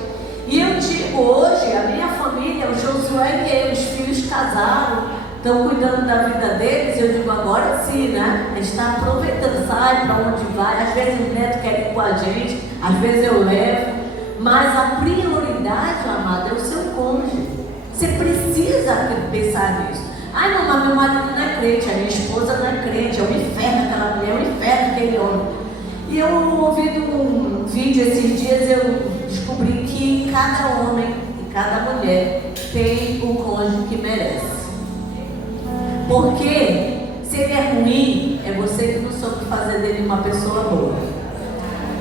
E eu digo hoje, a minha família, o Josué e eu, os filhos casaram, estão cuidando da vida deles. Eu digo: agora sim, né? A gente está aproveitando, sai para onde vai. Às vezes o neto quer ir com a gente, às vezes eu levo. Mas a prioridade, amada, é o seu cônjuge. Você precisa pensar nisso. Ai, não, mas meu marido não é crente, a minha esposa não é crente, é um inferno aquela mulher, é um inferno aquele homem. E eu ouvi um vídeo esses dias, eu descobri que cada homem e cada mulher tem o cônjuge que merece. Porque se ele é ruim, é você que não soube fazer dele uma pessoa boa.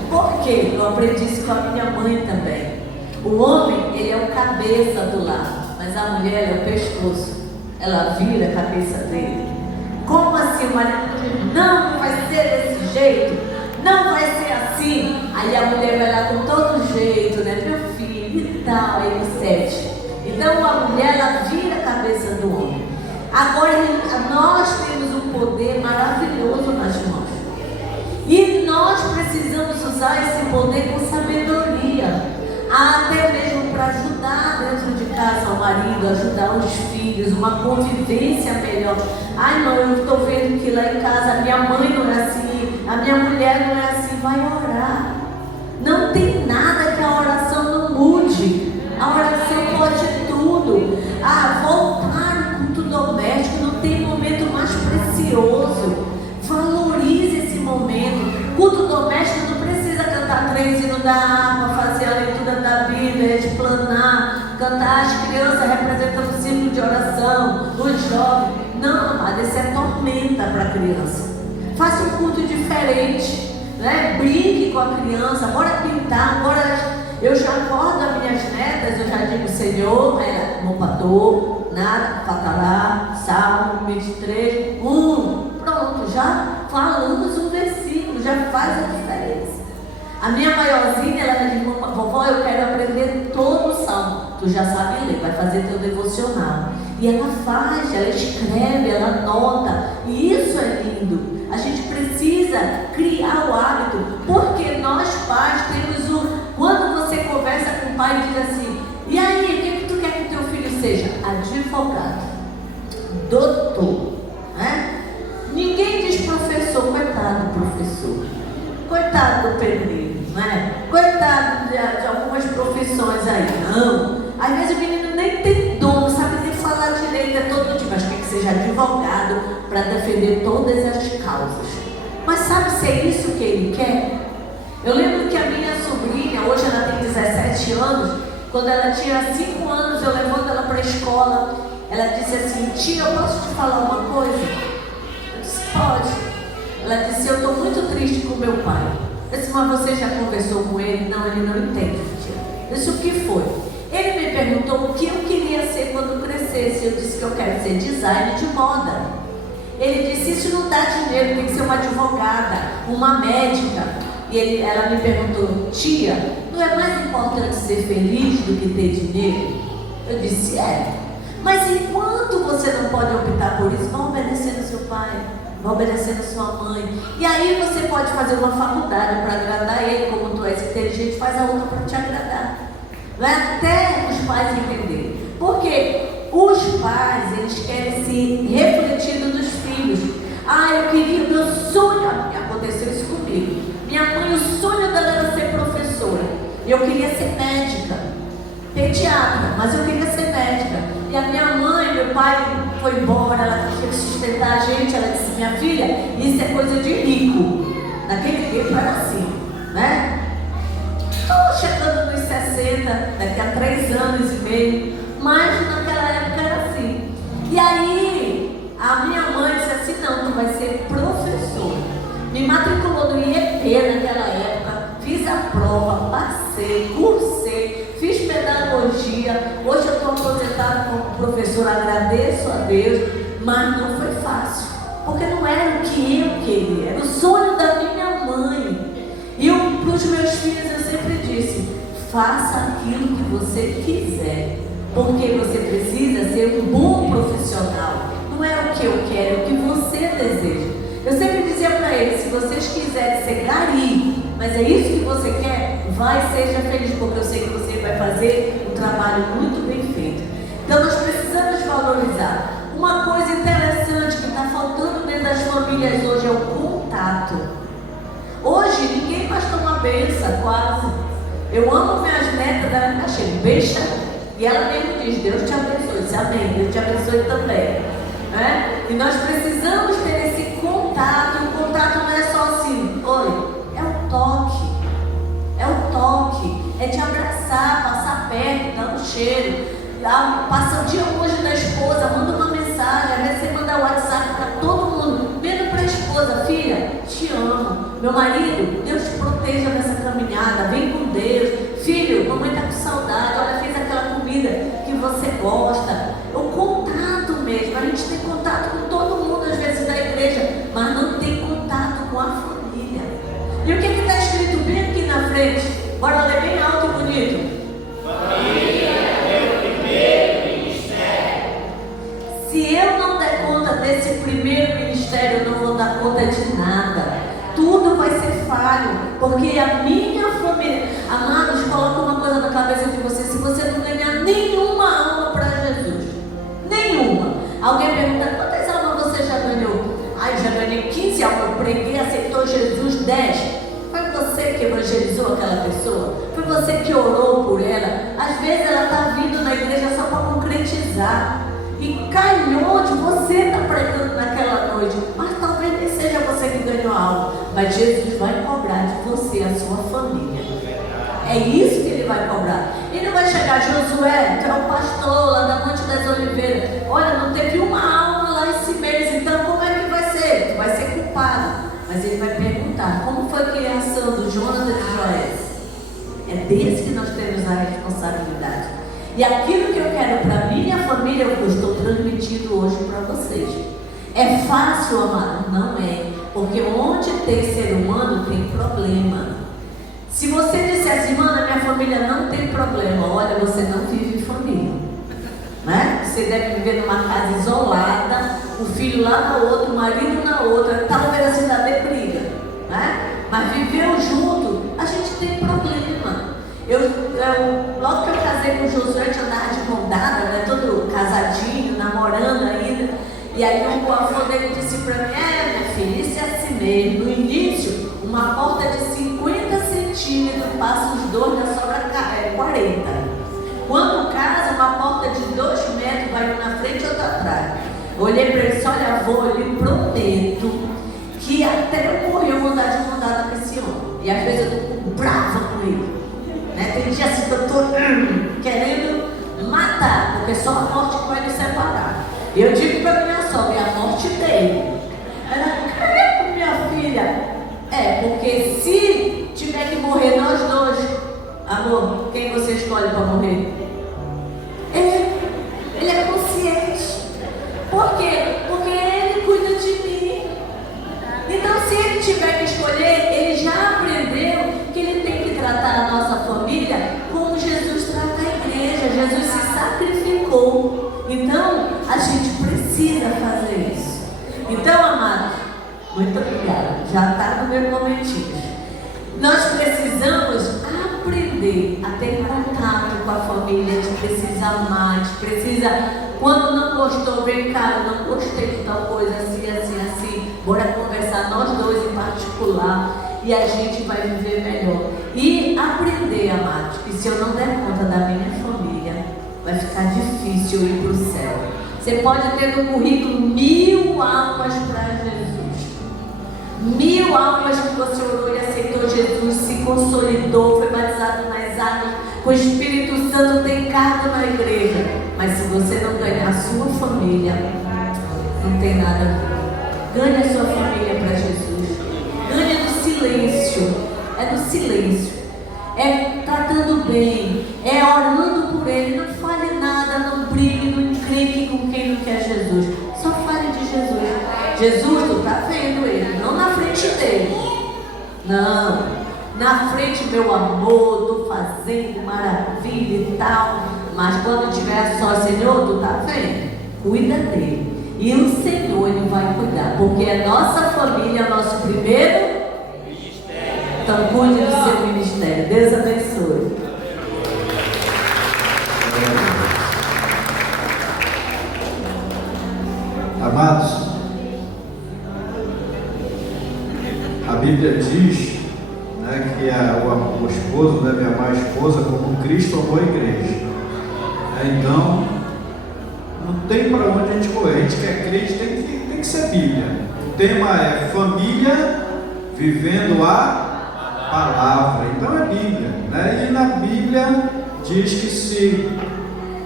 Por quê? Eu aprendi isso com a minha mãe também. O homem, ele é o cabeça do lar, mas a mulher é o pescoço. Ela vira a cabeça dele. Como assim? O marido diz: não vai ser desse jeito, não vai ser assim. Aí a mulher vai lá com todo jeito, né? Meu filho e tal, aí ele cede. Então a mulher, ela vira a cabeça do homem. Agora nós temos um poder maravilhoso nas mãos. E nós precisamos usar esse poder com sabedoria. Até mesmo para ajudar dentro de casa o marido, ajudar os filhos, uma convivência melhor. Ai não, eu estou vendo que lá em casa a minha mãe não é assim, a minha mulher não é assim. Vai orar. Não tem nada que a oração não mude. A oração pode tudo. Voltar no culto doméstico, não tem momento mais precioso. Valorize esse momento. Culto doméstico não precisa cantar 3 hinos da harpa, fazer a leitura da Bíblia, explanar, cantar as crianças representando o círculo de oração, os jovens. Não, amada, isso é tormenta para a criança. Faça um culto diferente, né? Brinque com a criança, bora pintar, bora. Eu já acordo as minhas netas, eu já digo: Senhor, Mopador, nada, fatará, Salmo 23, pronto, já falamos um versículo, já faz a diferença. A minha maiorzinha, ela me diz: vovó, eu quero aprender todo o salmo. Tu já sabe ler, vai fazer teu devocional. E ela faz, ela escreve, ela anota. E isso é lindo. A gente precisa criar o hábito, porque nós pais temos quando você conversa com o pai e diz assim: e aí, o que tu quer que teu filho seja? Advogado, doutor, né? Ninguém diz professor. Coitado do professor, coitado do pedreiro, né? Coitado de algumas profissões aí. Não, às vezes o menino nem tem dom, não sabe nem falar direito, é todo dia, mas quer que seja advogado para defender todas as causas. Mas sabe se é isso que ele quer? Eu lembro que a minha sobrinha, hoje ela tem 17 anos, quando ela tinha 5 anos, eu levando ela para a escola, ela disse assim: tia, eu posso te falar uma coisa? Eu disse: pode. Ela disse: eu estou muito triste com meu pai. Eu disse: mas você já conversou com ele? Não, ele não entende, tia. Eu disse: o que foi? Ele me perguntou o que eu queria ser quando crescesse. Eu disse que eu quero ser designer de moda. Ele disse: isso não dá dinheiro, tem que ser uma advogada, uma médica. E ela me perguntou: tia, não é mais importante ser feliz do que ter dinheiro? Eu disse: é. Mas enquanto você não pode optar por isso, vá obedecendo seu pai, vá obedecendo sua mãe. E aí você pode fazer uma faculdade para agradar ele, como tu és inteligente, faz a outra para te agradar. Vai até os pais entenderem. Porque os pais, eles querem se refletir nos filhos. Eu queria, meu sonho, aconteceu isso comigo. Minha mãe, o sonho dela era ser professora. Eu queria ser médica, pediatra, mas eu queria ser médica. E a minha mãe, meu pai foi embora, ela tinha que sustentar a gente. Ela disse: minha filha, isso é coisa de rico. Naquele tempo era assim, né? Estou chegando nos 60, daqui a 3 anos e meio, mas naquela época era assim. E aí, a minha mãe disse assim: não, tu vai ser professora. Me matriculou no IEP naquela época, fiz a prova, passei, cursei, fiz pedagogia. Hoje eu estou aposentada como professora, agradeço a Deus, mas não foi fácil, porque não era o que eu queria, era o sonho da minha mãe. E para os meus filhos eu sempre disse: faça aquilo que você quiser, porque você precisa ser um bom profissional. Não é o que eu quero, é o que você deseja. Eu sempre dizia para eles: se vocês quiserem ser gari, mas é isso que você quer, seja feliz, porque eu sei que você vai fazer um trabalho muito bem feito. Então nós precisamos valorizar. Uma coisa interessante que está faltando dentro das famílias hoje é o contato. Hoje ninguém mais toma benção, quase. Eu amo minhas netas, ela está cheia de beixa, e ela mesmo diz: Deus te abençoe. Disse: amém, Deus te abençoe também. E nós precisamos ter esse contato. O contato não é só assim: oi, é o toque. É o toque, é te abraçar, passar perto, dar um cheiro. Passa o dia hoje da esposa, manda uma mensagem. Às vezes você manda WhatsApp para todo mundo, mesmo para a esposa: filha, te amo. Meu marido, Deus te proteja nessa caminhada, vem com Deus. Filho, mamãe está com saudade, olha, fez aquela comida que você gosta. O contato mesmo, a gente tem contato com todo mundo às vezes da igreja, mas não tem contato com a família. E o que está escrito bem aqui na frente? Bora ler bem alto e bonito. Família é o primeiro ministério. Se eu não der conta desse primeiro ministério, eu não vou dar conta de nada. Tudo vai ser falho, porque a minha família... Amados, coloca uma coisa na cabeça de você: se você não ganhar nenhuma alma para Jesus, nenhuma. Alguém pergunta: quantas almas você já ganhou? Eu já ganhei 15 almas, eu preguei, aceitou Jesus 10. Foi você que evangelizou aquela pessoa? Foi você que orou por ela? Às vezes ela está vindo na igreja só para concretizar, e calhou de você estar pregando naquela noite, mas talvez nem seja você que ganhou a alma, mas Jesus vai cobrar de você a sua família. É isso que ele vai cobrar. Ele não vai chegar: Josué, tu é o pastor lá da Monte das Oliveiras, olha, não teve uma alma lá esse mês, então como é que vai ser? Tu vai ser culpado. Mas ele vai perguntar: como foi a criação do Jonas e de Joés? É desse que nós temos a responsabilidade. E aquilo que eu quero para minha família, eu estou transmitindo hoje para vocês. É fácil, amado? Não é. Porque onde tem ser humano tem problema. Se você disser assim: mano, minha família não tem problema, olha, você não vive família, né? Você deve viver numa casa isolada, o filho lá na outra, o marido na outra, talvez a cidade briga, né? Mas viveu junto, a gente tem problema. Logo que eu casei com o Josué, a gente andava de mão dada, né? Todo casadinho, namorando ainda. E aí o avô dele disse para mim: minha filha, isso é assim mesmo. No início, uma porta de 50 centímetros passa os dois, da sobra 40. Quando casa, uma porta de 2 metros vai um na frente e outra atrás. Eu olhei para ele e disse: olha, avô, eu lhe prometo que até eu morrer eu vou dar de mão dada com esse homem. E às vezes eu estou brava com ele, né? Tem dia assim que eu estou querendo matar, porque só a morte que vai nos separar. E eu digo para minha sogra: a morte dele. Ela: minha filha, porque se tiver que morrer nós dois, amor, quem você escolhe para morrer? Ele é consciente. Por quê? Porque ele cuida de mim. Então, se ele tiver que escolher, ele já aprendeu que ele tem que tratar a nossa família como Jesus trata a igreja. Jesus se sacrificou. Então, a gente precisa fazer isso. Então, amados, muito obrigada. Já está no meu momentinho. Nós precisamos aprender a ter contato com a família. família, a gente precisa amar, a gente precisa, quando não gostou, vem cá, eu não gostei de tal coisa, assim, assim, assim, bora conversar nós dois em particular e a gente vai viver melhor. E aprender, amados, que se eu não der conta da minha família, vai ficar difícil eu ir para o céu. Você pode ter no currículo 1000 almas para Jesus. 1000 almas que você orou e aceitou Jesus, se consolidou, foi batizado nas águas, o Espírito Santo tem cargo na igreja. Mas se você não ganhar a sua família, não tem nada a ver. Ganhe a sua família para Jesus. Ganhe no silêncio. É no silêncio. É tratando bem. É orando por ele. Não fale nada, não brigue, não encrenque com quem não quer Jesus. Só fale de Jesus. Jesus, tu está vendo ele, não na frente dele. Não. Na frente, meu amor, estou fazendo maravilha e tal. Mas quando tiver só, Senhor, tu está vendo? Cuida dele. E o Senhor, ele vai cuidar. Porque a nossa família é o nosso primeiro ministério. Então, cuide do seu ministério. Deus abençoe. Amados, a Bíblia diz, né, que o esposo deve amar a esposa como Cristo amou a igreja. Então, não tem para onde a gente correr. A gente que é crente tem que ser Bíblia. O tema é família vivendo a palavra. Então é Bíblia, né? E na Bíblia diz que se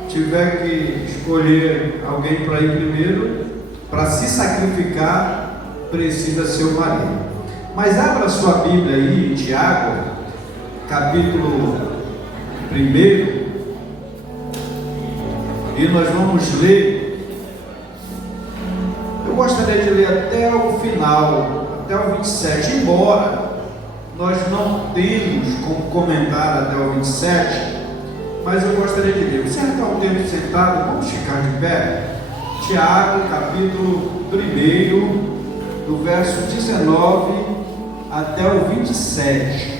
tiver que escolher alguém para ir primeiro, para se sacrificar, precisa ser o marido. Mas abra sua Bíblia aí, Tiago, capítulo 1, e nós vamos ler. Eu gostaria de ler até o final, até o 27, embora nós não temos como comentar até o 27, mas eu gostaria de ler. Você está um tempo sentado, vamos ficar de pé. Tiago, capítulo 1, do verso 19 até o 27.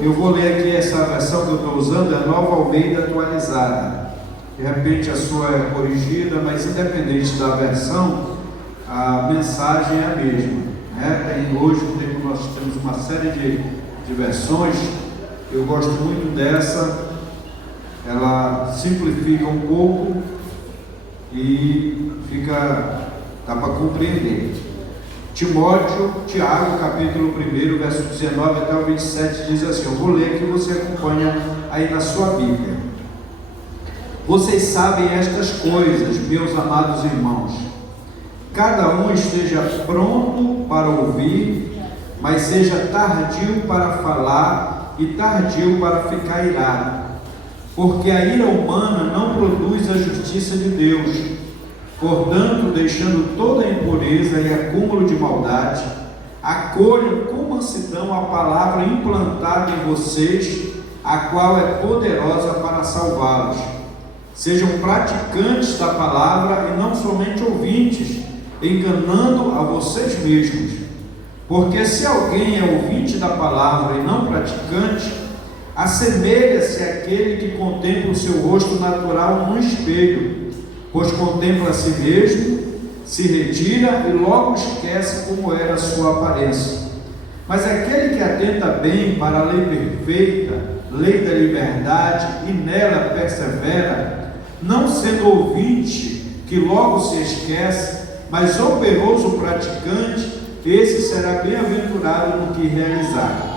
Eu vou ler aqui essa versão que eu estou usando, é a Nova Almeida atualizada. De repente a sua é corrigida, mas independente da versão, a mensagem é a mesma, né? Hoje nós temos uma série de versões. Eu gosto muito dessa. Ela simplifica um pouco e dá para compreender. Tiago, capítulo 1, verso 19 até o 27, diz assim, eu vou ler aqui, você acompanha aí na sua Bíblia. Vocês sabem estas coisas, meus amados irmãos. Cada um esteja pronto para ouvir, mas seja tardio para falar e tardio para ficar irado. Porque a ira humana não produz a justiça de Deus. Portanto, deixando toda a impureza e acúmulo de maldade, acolham com mansidão a palavra implantada em vocês, a qual é poderosa para salvá-los. Sejam praticantes da palavra e não somente ouvintes, enganando a vocês mesmos. Porque se alguém é ouvinte da palavra e não praticante, assemelha-se àquele que contempla o seu rosto natural no espelho, pois contempla a si mesmo, se retira e logo esquece como era a sua aparência. Mas aquele que atenta bem para a lei perfeita, lei da liberdade, e nela persevera, não sendo ouvinte, que logo se esquece, mas operoso praticante, esse será bem-aventurado no que realizar.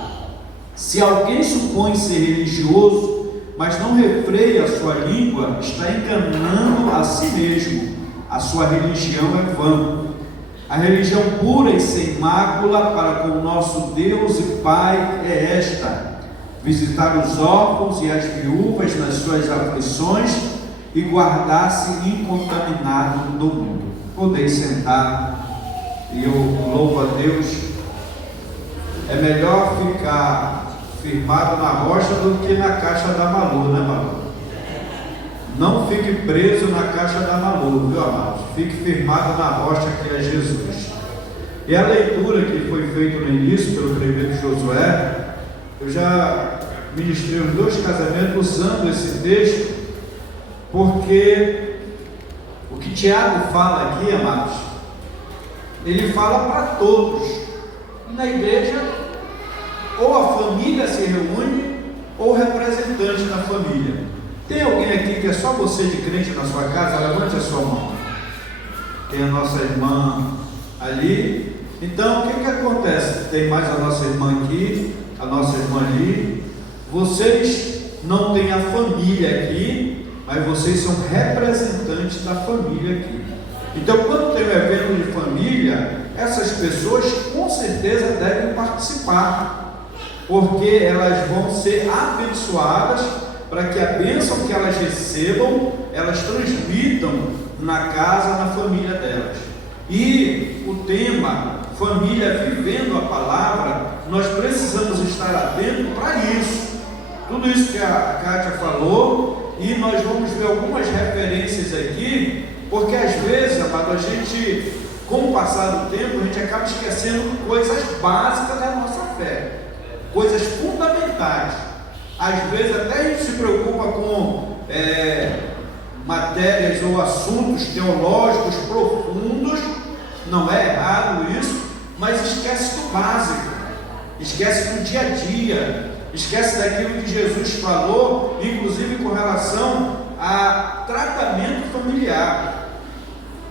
Se alguém supõe ser religioso, mas não refreia a sua língua, está enganando a si mesmo. A sua religião é vã. A religião pura e sem mácula para com o nosso Deus e Pai é esta: visitar os órfãos e as viúvas nas suas aflições e guardar-se incontaminado do mundo. Podeis sentar, e eu louvo a Deus. É melhor ficar firmado na rocha do que na caixa da Malu, né, Malu? Não fique preso na caixa da Malu, viu, amados? Fique firmado na rocha que é Jesus. E a leitura que foi feita no início pelo prefeito Josué, eu já ministrei os 2 casamentos usando esse texto, porque o que Tiago fala aqui, amados, ele fala para todos. Na igreja, ou a família se reúne, ou o representante da família. Tem alguém aqui que é só você de crente na sua casa? Levante a sua mão. Tem a nossa irmã ali. Então, o que acontece? Tem mais a nossa irmã aqui, a nossa irmã ali. Vocês não têm a família aqui, mas vocês são representantes da família aqui. Então, quando tem um evento de família, essas pessoas com certeza devem participar, porque elas vão ser abençoadas, para que a bênção que elas recebam, elas transmitam na casa, na família delas. E o tema família vivendo a palavra, nós precisamos estar atentos para isso. Tudo isso que a Kátia falou, e nós vamos ver algumas referências aqui, porque às vezes, amado, a gente, com o passar do tempo, a gente acaba esquecendo coisas básicas da nossa fé, coisas fundamentais. Às vezes até a gente se preocupa com matérias ou assuntos teológicos profundos, não é errado isso, mas esquece do básico, esquece do dia a dia, esquece daquilo que Jesus falou, inclusive com relação a tratamento familiar.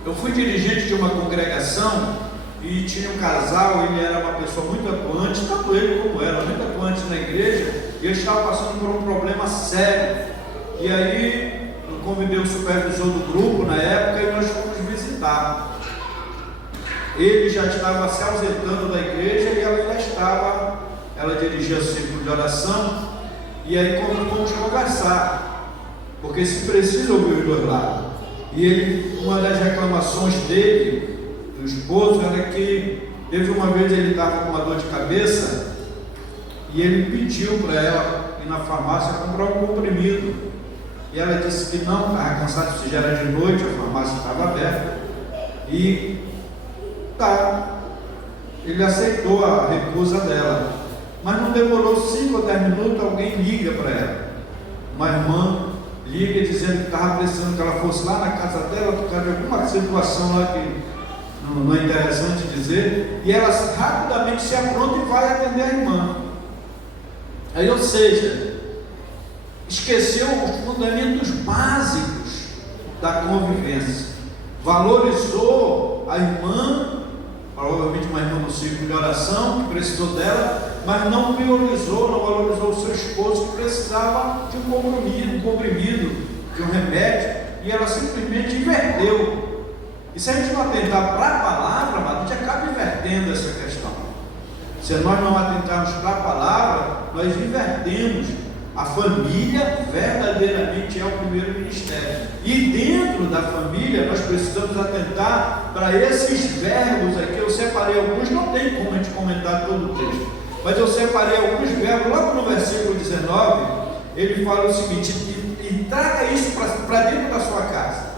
Eu fui dirigente de uma congregação e tinha um casal, ele era uma pessoa muito atuante, tanto ele como ela, muito atuante na igreja, e ele estava passando por um problema sério. E aí eu convidei o supervisor do grupo na época e nós fomos visitar. Ele já estava se ausentando da igreja e ela ainda estava, ela dirigia o círculo de oração, e aí fomos conversar, porque se precisa ouvir os dois lados. E ele, uma das reclamações dele, do esposo, era que teve uma vez ele estava com uma dor de cabeça e ele pediu para ela ir na farmácia comprar um comprimido. E ela disse que não, estava cansado, se já era de noite, a farmácia estava aberta. E ele aceitou a recusa dela. Mas não demorou 5 ou 10 minutos, alguém liga para ela. Uma irmã liga dizendo que estava precisando que ela fosse lá na casa dela, por causa de alguma situação lá que não é interessante dizer, e ela rapidamente se apronta e vai atender a irmã. Aí, ou seja, esqueceu os fundamentos básicos da convivência, valorizou a irmã, provavelmente uma irmã no círculo de oração, que precisou dela, mas não priorizou, não valorizou o seu esposo, que precisava de um comprimido, de um remédio, e ela simplesmente inverteu. E se a gente não atentar para a palavra, a gente acaba invertendo essa questão. Se nós não atentarmos para a palavra, nós invertemos. A família verdadeiramente é o primeiro ministério. E dentro da família, nós precisamos atentar para esses verbos aqui. Eu separei alguns, não tem como a gente comentar todo o texto, mas eu separei alguns verbos. Logo no versículo 19, ele fala o seguinte: e traga isso para dentro da sua casa.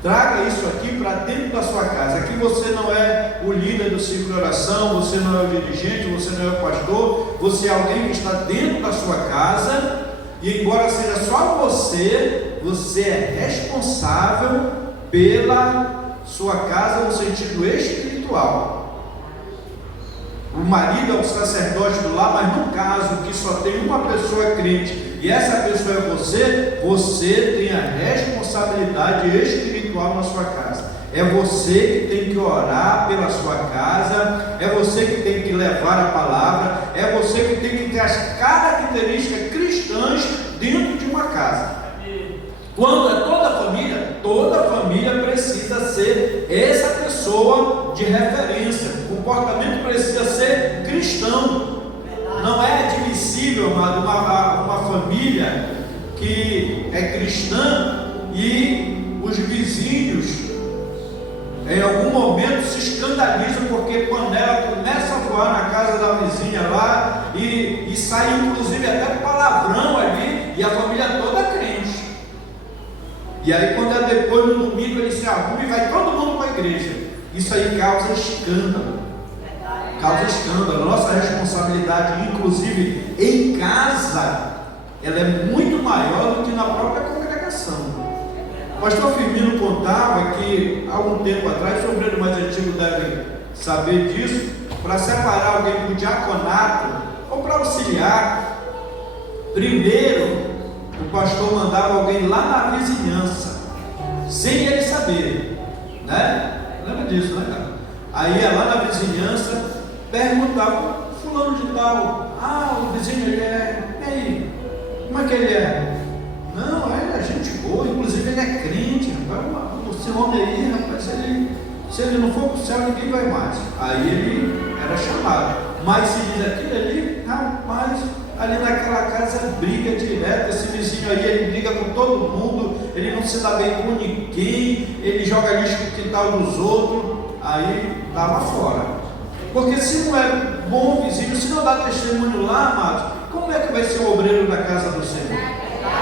Traga isso aqui para dentro da sua casa. Aqui você não é o líder do círculo de oração, você não é o dirigente, você não é o pastor, você é alguém que está dentro da sua casa, e embora seja só você é responsável pela sua casa no sentido espiritual. O marido é o sacerdote do lar, mas no caso que só tem uma pessoa crente e essa pessoa é você tem a responsabilidade espiritual na sua casa. É você que tem que orar pela sua casa, é você que tem que levar a palavra, é você que tem que ter as características cristãs dentro de uma casa. Quando é toda família precisa ser essa pessoa de referência. O comportamento precisa ser cristão. Não é admissível, amado, uma família que é cristã e os vizinhos em algum momento se escandalizam porque panela começa a voar na casa da vizinha lá e sai inclusive até palavrão ali, e a família toda crente. E aí quando é depois no domingo ele se arruma e vai todo mundo para a igreja. Isso aí causa escândalo. Causa escândalo. Nossa responsabilidade, inclusive em casa, ela é muito maior do que na própria congregação. O pastor Firmino contava que, há algum tempo atrás, os obreiros mais antigos devem saber disso, para separar alguém para o diaconato ou para auxiliar, primeiro o pastor mandava alguém lá na vizinhança, sem ele saber, né? Lembra disso, né, cara? Aí ia lá na vizinhança, perguntava: fulano de tal, o vizinho ele é, e aí, como é que ele é? Não, ele é gente boa, inclusive ele é crente, rapaz, esse homem aí, rapaz, se ele não for para o céu, ninguém vai mais. Aí ele era chamado, mas se diz aquilo ali, rapaz, ali naquela casa briga direto, esse vizinho aí, ele briga com todo mundo, ele não se dá bem com ninguém, ele joga lixo no quintal dos outros. Aí estava fora, porque se não é bom vizinho, se não dá testemunho lá, amados, como é que vai ser o obreiro da casa do Senhor?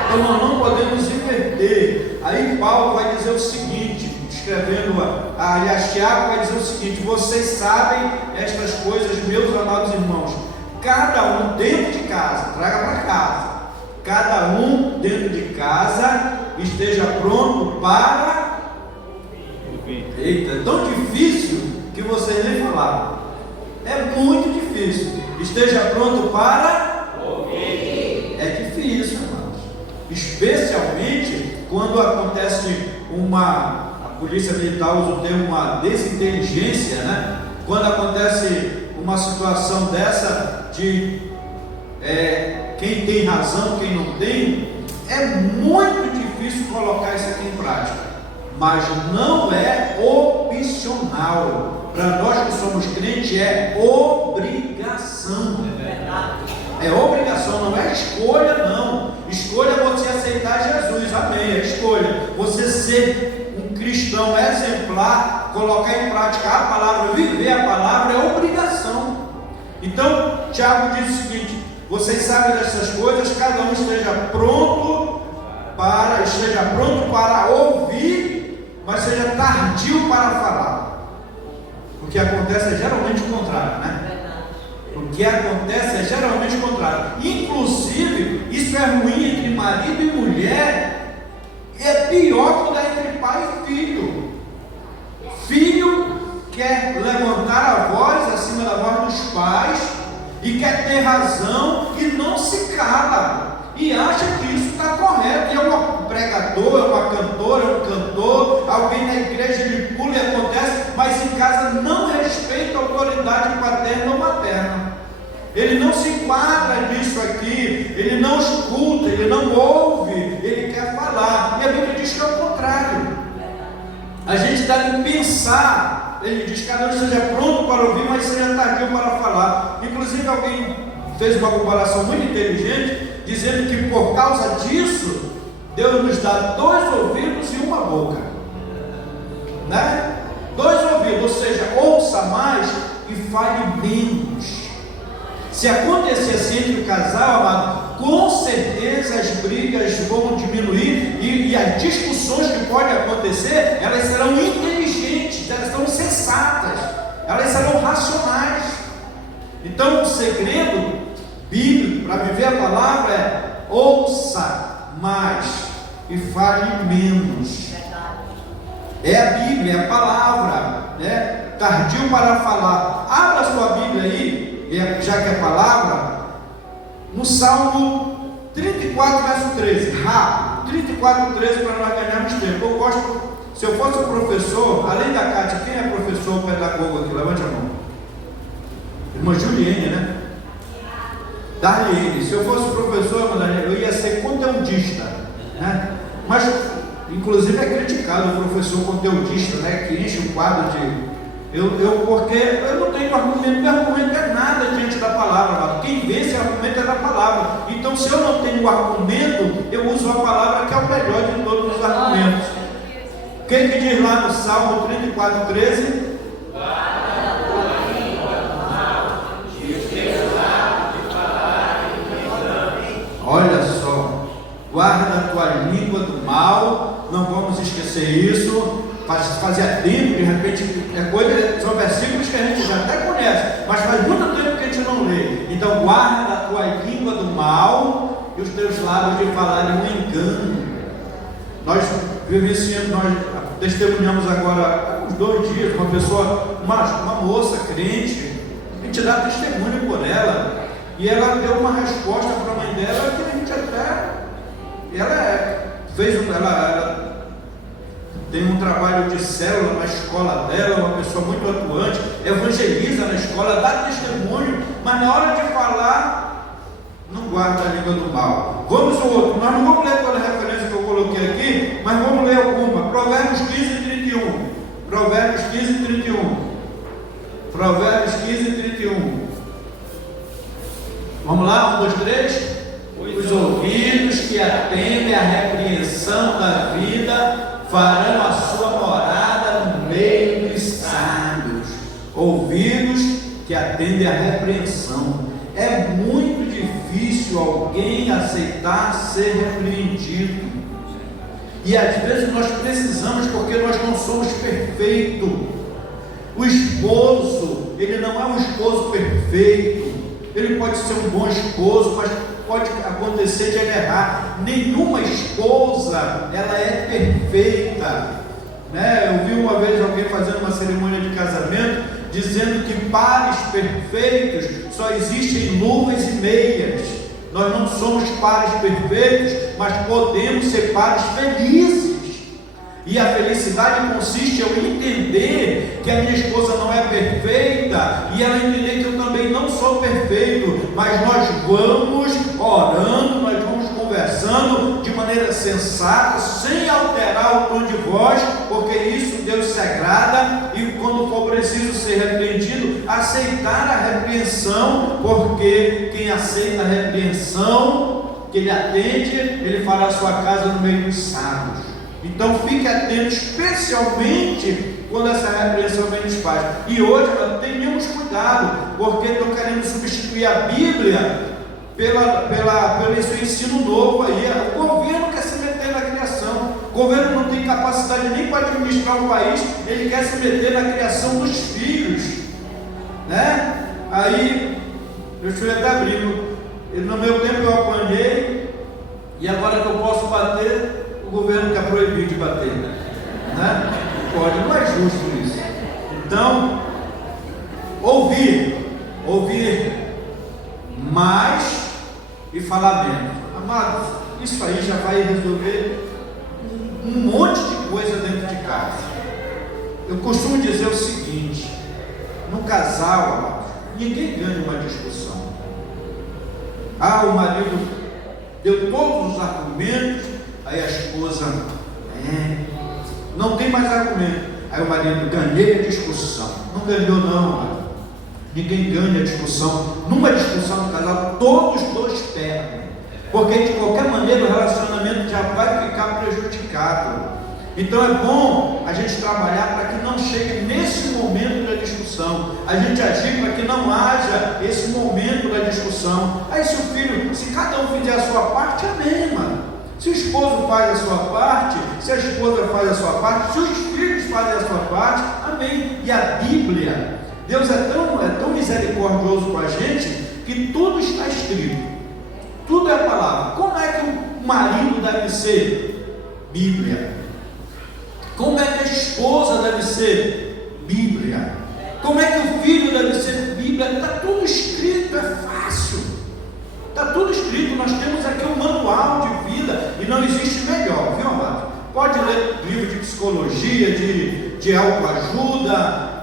Então nós não podemos inverter. Aí Paulo vai dizer o seguinte, escrevendo, aliás, Tiago vai dizer o seguinte: vocês sabem estas coisas, meus amados irmãos, cada um dentro de casa, traga para casa, cada um dentro de casa esteja pronto para... Eita, é tão difícil que vocês nem falaram. É muito difícil. Esteja pronto para ouvir. É difícil, irmãos. Especialmente quando acontece a polícia militar usa o termo uma desinteligência, né? Quando acontece uma situação dessa de quem tem razão, quem não tem, é muito difícil colocar isso aqui em prática. Mas não é opcional. Para nós que somos crentes, é obrigação. É obrigação, não é escolha, não. Escolha é você aceitar Jesus, amém. É escolha. Você ser um cristão exemplar, colocar em prática a palavra, viver a palavra, é obrigação. Então, Tiago diz o seguinte: vocês sabem dessas coisas, cada um esteja pronto para ouvir, mas seja tardio para falar. O que acontece é geralmente o contrário, né? O que acontece é geralmente o contrário. Inclusive, isso é ruim entre marido e mulher. É pior quando é entre pai e filho. Filho quer levantar a voz acima da voz dos pais e quer ter razão e não se cala. E acha que isso está correto. E é uma pregadora, uma cantora, um cantor, alguém na igreja ele pula e acontece, mas em casa não respeita a autoridade paterna ou materna. Ele não se enquadra nisso aqui, ele não escuta, ele não ouve, ele quer falar. E a Bíblia diz que é o contrário. A gente deve pensar, ele diz que cada um esteja pronto para ouvir, mas seja tardio para falar. Inclusive alguém fez uma comparação muito inteligente, dizendo que por causa disso, Deus nos dá 2 ouvidos e uma boca, né? 2 ouvidos, ou seja, ouça mais e fale menos. Se acontecer assim entre o casal, amado, com certeza as brigas vão diminuir e as discussões que podem acontecer, elas serão inteligentes, elas serão sensatas, elas serão racionais. Então o segredo bíblico para viver a palavra é: ouça mais e fale menos. É a Bíblia, é a palavra, né? Tardio para falar. Abra a sua Bíblia aí, já que é palavra, no Salmo 34, verso 13. Rápido, 34, 13, para nós ganharmos tempo. Eu gosto, se eu fosse um professor, além da Cátia, quem é professor pedagogo aqui? Levante a mão. Irmã Juliene, né? Darlene, se eu fosse professor, eu ia ser conteudista, né? Mas, inclusive, é criticado o professor conteudista, né? Que enche o quadro de... porque eu não tenho argumento, meu argumento é nada diante da palavra, mas quem vence argumento é da palavra. Então, se eu não tenho argumento, eu uso a palavra que é o melhor de todos os argumentos. Quem que diz lá no Salmo 34, 13? Olha só, guarda a tua língua do mal, não vamos esquecer isso. Fazia tempo, de repente, são versículos que a gente já até conhece, mas faz muito tempo que a gente não lê. Então, guarda a tua língua do mal e os teus lábios de falarem um engano. Nós vivenciamos, nós testemunhamos agora, há uns 2 dias, uma pessoa, uma moça crente, a gente dá testemunho por ela, e ela deu uma resposta para a mãe dela que a gente até, ela tem um trabalho de célula na escola dela, uma pessoa muito atuante, evangeliza na escola, dá testemunho, mas na hora de falar, não guarda a língua do mal. Vamos ao outro, nós não vamos ler toda a referência que eu coloquei aqui, mas vamos ler alguma. Provérbios 15:31. Provérbios 15:31. Provérbios 15:31. Vamos lá, 1, 2, 3. Os ouvidos que atendem à repreensão da vida farão a sua morada no meio dos sábios. Ouvidos que atendem à repreensão. É muito difícil alguém aceitar ser repreendido. E às vezes nós precisamos, porque nós não somos perfeitos. O esposo, ele não é um esposo perfeito. Ele pode ser um bom esposo, mas pode acontecer de ele errar. Nenhuma esposa, ela é perfeita, né? Eu vi uma vez alguém fazendo uma cerimônia de casamento, dizendo que pares perfeitos só existem luvas e meias. Nós não somos pares perfeitos, mas podemos ser pares felizes. E a felicidade consiste em eu entender que a minha esposa não é perfeita e ela entender que eu também não sou perfeito, mas nós vamos orando, nós vamos conversando de maneira sensata, sem alterar o tom de voz, porque isso Deus se agrada. E quando for preciso ser repreendido, aceitar a repreensão, porque quem aceita a repreensão que ele atende, ele fará a sua casa no meio dos sábios. Então fique atento, especialmente quando essa repreensão vem dos pais. E hoje tenhamos cuidado, porque estão querendo substituir a Bíblia pelo esse ensino novo aí. O governo quer se meter na criação. O governo não tem capacidade nem para administrar o país, ele quer se meter na criação dos filhos, né? Aí eu fui até abrindo. No meu tempo eu apanhei, e agora que eu posso bater, o governo quer proibir de bater, né? Pode, não é justo isso. Então, ouvir mais e falar menos. Amados, isso aí já vai resolver um monte de coisa dentro de casa. Eu costumo dizer o seguinte: no casal, amados, ninguém ganha uma discussão. O marido deu todos os argumentos, aí a esposa não tem mais argumento. Aí o marido: ganhei a discussão. Não ganhou não, marido. Ninguém ganha a discussão. Numa discussão no casal, todos os dois perdem, porque de qualquer maneira o relacionamento já vai ficar prejudicado. Então é bom a gente trabalhar para que não chegue nesse momento da discussão, a gente agir para que não haja esse momento da discussão. Aí se cada um fizer a sua parte, amém, mano. Se o esposo faz a sua parte, se a esposa faz a sua parte, se os filhos fazem a sua parte, amém. E a Bíblia, Deus é tão misericordioso com a gente, que tudo está escrito, tudo é a palavra. Como é que o marido deve ser? Bíblia. Como é que a esposa deve ser? Bíblia. Como é que o filho deve ser? Bíblia. Está tudo escrito, é fácil. Está tudo escrito, nós temos aqui um manual de vida e não existe melhor, viu, amado? Pode ler livro de psicologia, de autoajuda,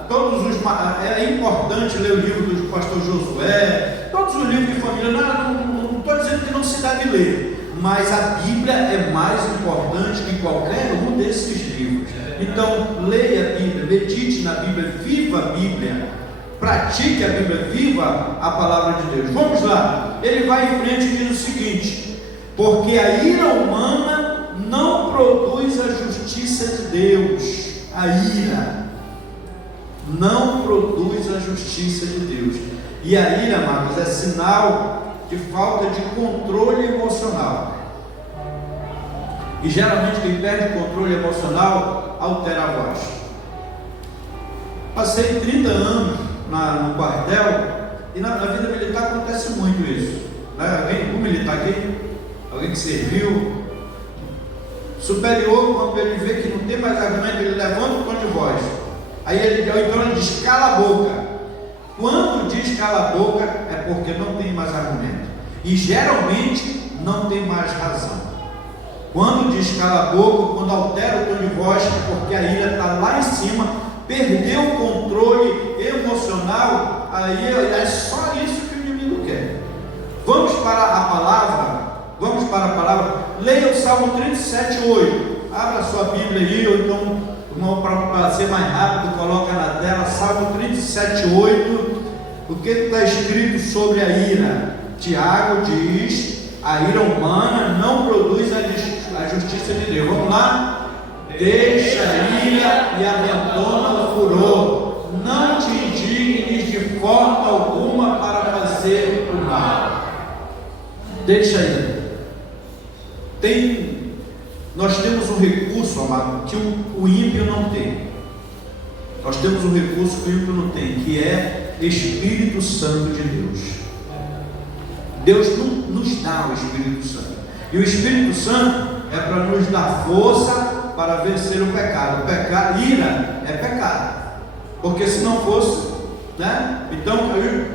é importante ler o livro do pastor Josué, todos os livros de família. Não estou dizendo que não se deve ler, mas a Bíblia é mais importante que qualquer um desses livros. Então, leia a Bíblia, medite na Bíblia, viva a Bíblia. Pratique a Bíblia, viva a palavra de Deus. Vamos lá, ele vai em frente e diz o seguinte: porque a ira humana não produz a justiça de Deus. A ira não produz a justiça de Deus. E a ira, amados, é sinal de falta de controle emocional. E geralmente quem perde controle emocional altera a voz. Passei 30 anos no quartel, e na vida militar acontece muito isso, né? Alguém militar aqui? alguém que serviu. Superior, quando ele vê que não tem mais argumento, ele levanta o tom de voz. Aí então ele diz, cala a boca. Quando diz cala a boca, é porque não tem mais argumento. E geralmente não tem mais razão. Quando diz cala a boca, quando altera o tom de voz, é porque a ira está lá em cima, perdeu o controle emocional, aí é só isso que o inimigo quer. Vamos para a palavra, leia o Salmo 37:8, abra a sua Bíblia aí, ou então, irmão, para ser mais rápido, coloca na tela, Salmo 37:8, o que está escrito sobre a ira? Tiago diz, a ira humana não produz a justiça de Deus. Vamos lá? Deixa a ira e abandona o furor, não te indignes de forma alguma para fazer o mal. Deixa a ira. Nós temos um recurso, amado, que o ímpio não tem. Nós temos um recurso que o ímpio não tem, que é Espírito Santo de Deus. Deus nos dá o Espírito Santo. E o Espírito Santo é para nos dar força para vencer o pecado. Ira é pecado. Porque se não fosse, né? Então,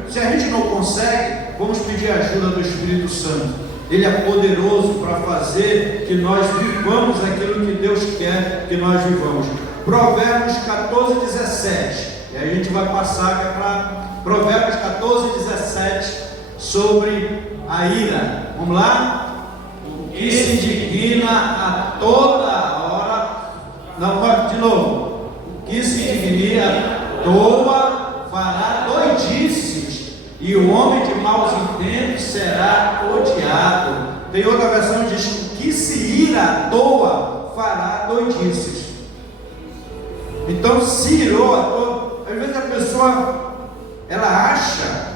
se a gente não consegue, vamos pedir a ajuda do Espírito Santo. Ele é poderoso para fazer que nós vivamos aquilo que Deus quer que nós vivamos. Provérbios 14:17. E aí a gente vai passar para Provérbios 14:17 sobre a ira. Vamos lá? O que se indigna a toda hora. Não, de novo. O que se indigna à toa fará doidices. E o homem de maus intentos será odiado. Tem outra versão que diz que se ira à toa fará doidices. Então se irou à toa. Às vezes a pessoa ela acha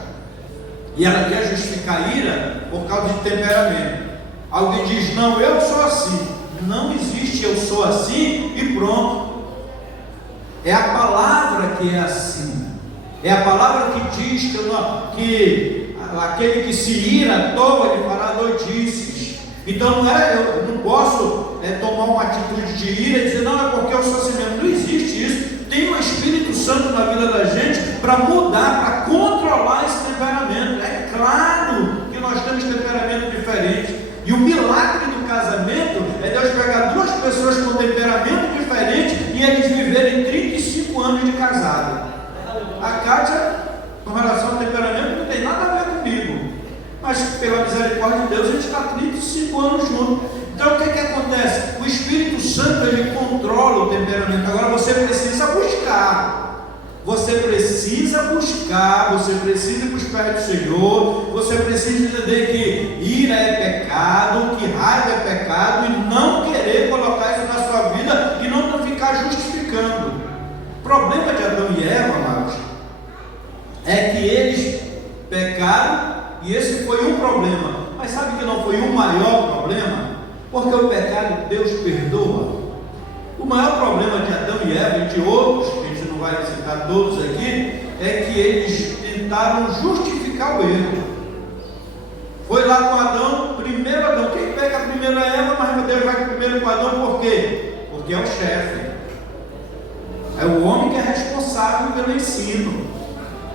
e ela quer justificar a ira por causa de temperamento. Alguém diz, não, eu sou assim. Não existe eu sou assim e pronto. É a palavra que é assim. É a palavra que diz que aquele que se ira à toa ele fará doidices. Então eu não posso tomar uma atitude de ira e dizer, não, é porque eu sou assim mesmo. Não existe isso. Tem o Espírito Santo na vida da gente para mudar, para controlar esse temperamento. É claro que nós temos temperamento diferente. E o milagre do casamento é Deus pegar duas pessoas com temperamento diferente e eles viverem 35 anos de casado. A Kátia, com relação ao temperamento, não tem nada a ver comigo. Mas pela misericórdia de Deus, a gente está 35 anos juntos. Então o que acontece? O Espírito Santo, ele controla o temperamento. Agora você precisa buscar. Você precisa buscar, você precisa ir para os pés do Senhor, você precisa entender que ira é pecado, que raiva é pecado, e não querer colocar isso na sua vida e não ficar justificando. O problema de Adão e Eva, amados, é que eles pecaram e esse foi um problema. Mas sabe que não foi o maior problema? Porque o pecado Deus perdoa. O maior problema de Adão e Eva e de outros, que a gente não vai citar todos aqui, é que eles tentaram justificar o erro. Foi lá com Adão, primeiro Adão. Quem pega primeiro é Eva, mas Deus vai primeiro com Adão, por quê? Porque é o chefe. É o homem que é responsável pelo ensino.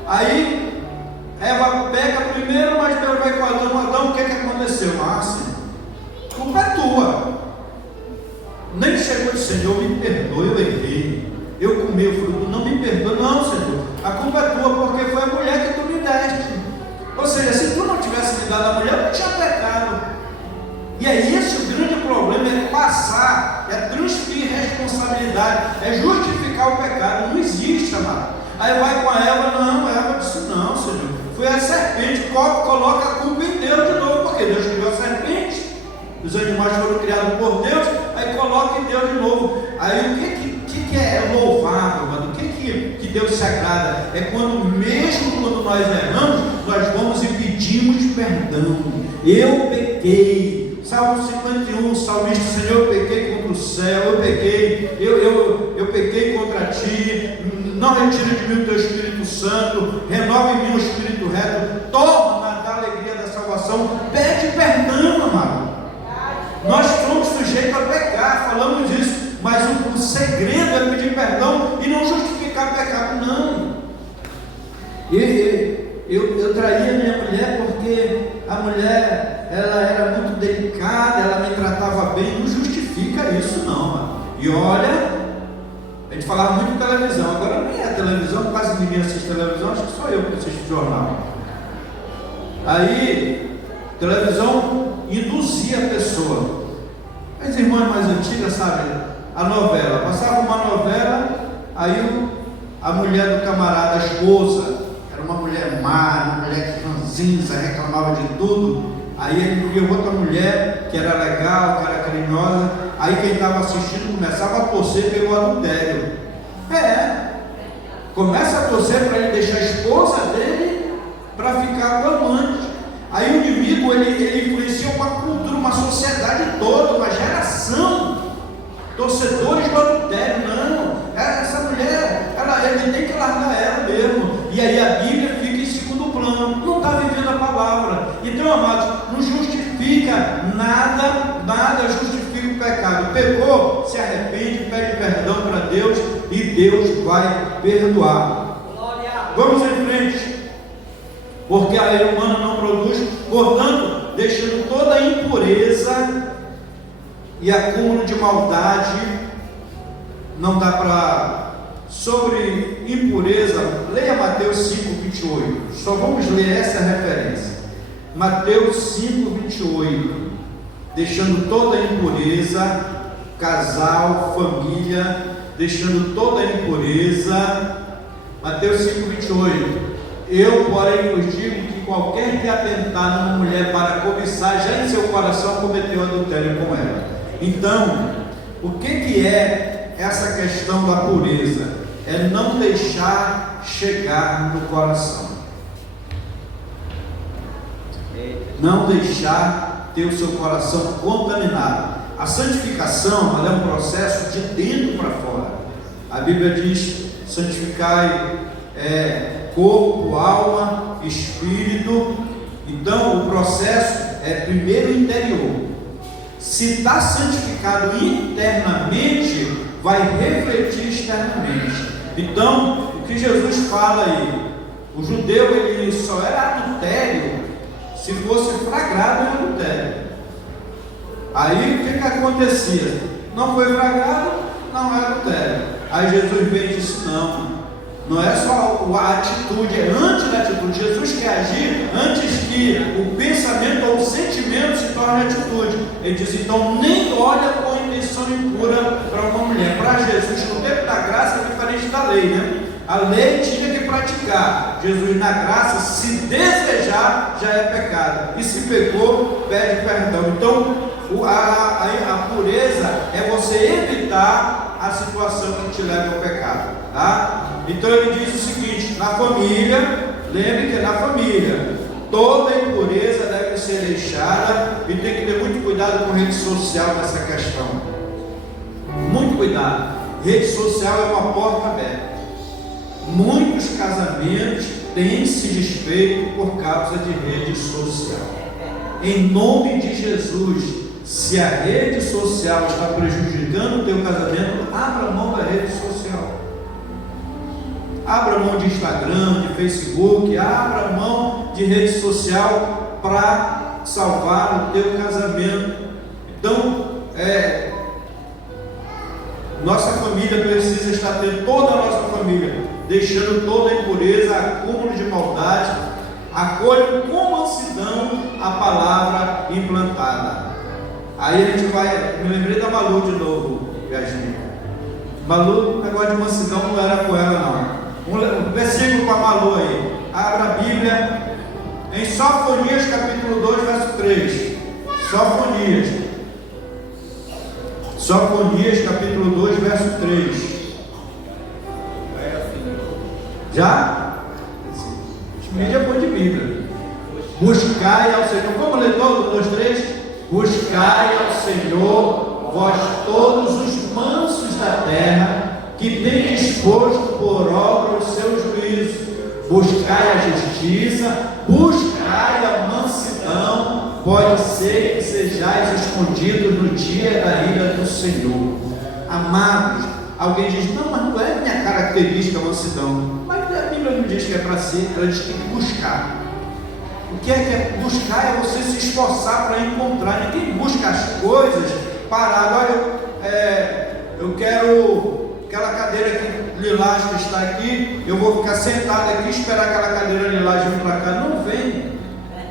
Aí Eva pega primeiro, mas Deus vai com Adão. Adão, o que aconteceu? Sim, a culpa é tua. Nem chegou de Senhor, me perdoe, eu errei. Eu comi o fruto, não me perdoe. Não, Senhor, a culpa é tua, porque foi a mulher que tu me deste. Ou seja, se tu não tivesse me dado a mulher, eu não tinha pecado. E é esse o grande problema, é passar, é transferir responsabilidade, é justificar o pecado. Não existe, amado. Aí vai com a Eva, não, a Eva disse, não, Senhor, foi a serpente, coloca a culpa em Deus de novo, porque Deus criou a serpente, os animais foram criados por Deus, aí coloca em Deus de novo. Aí o que é louvável, mano? O que Deus se agrada? É quando, mesmo quando nós erramos, nós vamos e pedimos perdão. Eu pequei. Salmo 51, o salmista, Senhor, eu pequei contra o céu, eu pequei, eu pequei contra ti, não retire de mim o teu Espírito Santo, renova em mim o Espírito reto, torna da alegria da salvação, pede perdão, amado. mulher, ela era muito delicada, ela me tratava bem. Não justifica isso não, mano. E olha, a gente falava muito de televisão, agora nem é televisão, quase ninguém assiste televisão, acho que só eu que assisto jornal. Aí, televisão induzia a pessoa. As irmãs mais antigas, sabe, a novela, passava uma novela, aí a mulher do camarada, a esposa, era uma mulher má, uma mulher ranzinza, reclamava de tudo. Aí ele viu outra mulher que era legal, que era carinhosa. Aí quem estava assistindo começava a torcer pelo adultério. Começa a torcer para ele deixar a esposa dele para ficar com a amante. Aí o inimigo ele influencia uma cultura, uma sociedade toda, uma geração, torcedores do adultério. Não, essa mulher, ele tem que largar ela mesmo. E aí a Bíblia fica em segundo plano, não está vivendo a palavra. Então, amados, não justifica nada justifica o pecado. Pecou, se arrepende, pede perdão para Deus e Deus vai perdoar. Vamos em frente. Porque a lei humana não produz, portanto, deixando toda a impureza e acúmulo de maldade. Não dá para. Sobre impureza, leia Mateus 5:28. Só vamos ler essa referência. Mateus 5:28. Deixando toda a impureza, casal, família, deixando toda a impureza. Mateus 5:28. Eu, porém, vos digo que qualquer que atentar numa mulher para cobiçar, já em seu coração cometeu adultério com ela. Então, o que é essa questão da pureza? É não deixar chegar no coração. Não deixar ter o seu coração contaminado. A santificação, ela é um processo de dentro para fora. A Bíblia diz: santificai corpo, alma, espírito. Então o processo é primeiro interior. Se está santificado internamente, vai refletir externamente. Então, o que Jesus fala aí, o judeu ele só era adultério se fosse flagrado em adultério. Aí o que acontecia? Não foi flagrado, não é adultério. Aí Jesus veio e disse: não é só a atitude, é antes da atitude. Jesus quer agir antes que o pensamento ou o sentimento se torne atitude. Ele diz: então nem olha com intenção impura para uma mulher. Para Jesus, no tempo da graça é diferente da lei, né? A lei tinha que praticar. Jesus, na graça, se desejar, já é pecado. E se pecou, pede perdão. Então, a pureza é você evitar a situação que te leva ao pecado, tá? Então ele diz o seguinte: na família, lembre que é na família, toda impureza deve ser deixada, e tem que ter muito cuidado com rede social nessa questão. Muito cuidado. Rede social é uma porta aberta. Muitos casamentos têm se desfeito por causa de rede social. Em nome de Jesus, se a rede social está prejudicando o teu casamento, abra mão da rede social. Abra mão de Instagram, de Facebook, abra mão de rede social para salvar o teu casamento. Então, nossa família precisa estar tendo, toda a nossa família, deixando toda a impureza, acúmulo de maldade, acolhe com mansidão a palavra implantada. Aí a gente vai, me lembrei da Malu de novo, Yasmin. Malu, o negócio de mansidão não era com ela não. Um versículo para Malu aí. Abra a Bíblia em Sofonias capítulo 2, verso 3. Sofonias capítulo 2, verso 3. Já? Mídia boa de Bíblia. Buscai ao Senhor. Vamos ler todos? 1, 2, 3. Buscai ao Senhor, vós todos os mansos da terra, que tem disposto por obra o seu juízo. Buscai a justiça, buscai a mansidão. Pode ser que sejais escondidos no dia da ira do Senhor. Amados, alguém diz: não, mas não é minha característica a mansidão. Mas a Bíblia não diz que é para ser, ela diz que tem que buscar. O O que é buscar? É você se esforçar para encontrar. Ninguém busca as coisas parado. Olha, eu quero aquela cadeira aqui, lilás que está aqui, eu vou ficar sentado aqui, esperar aquela cadeira lilás vir para cá. Não vem.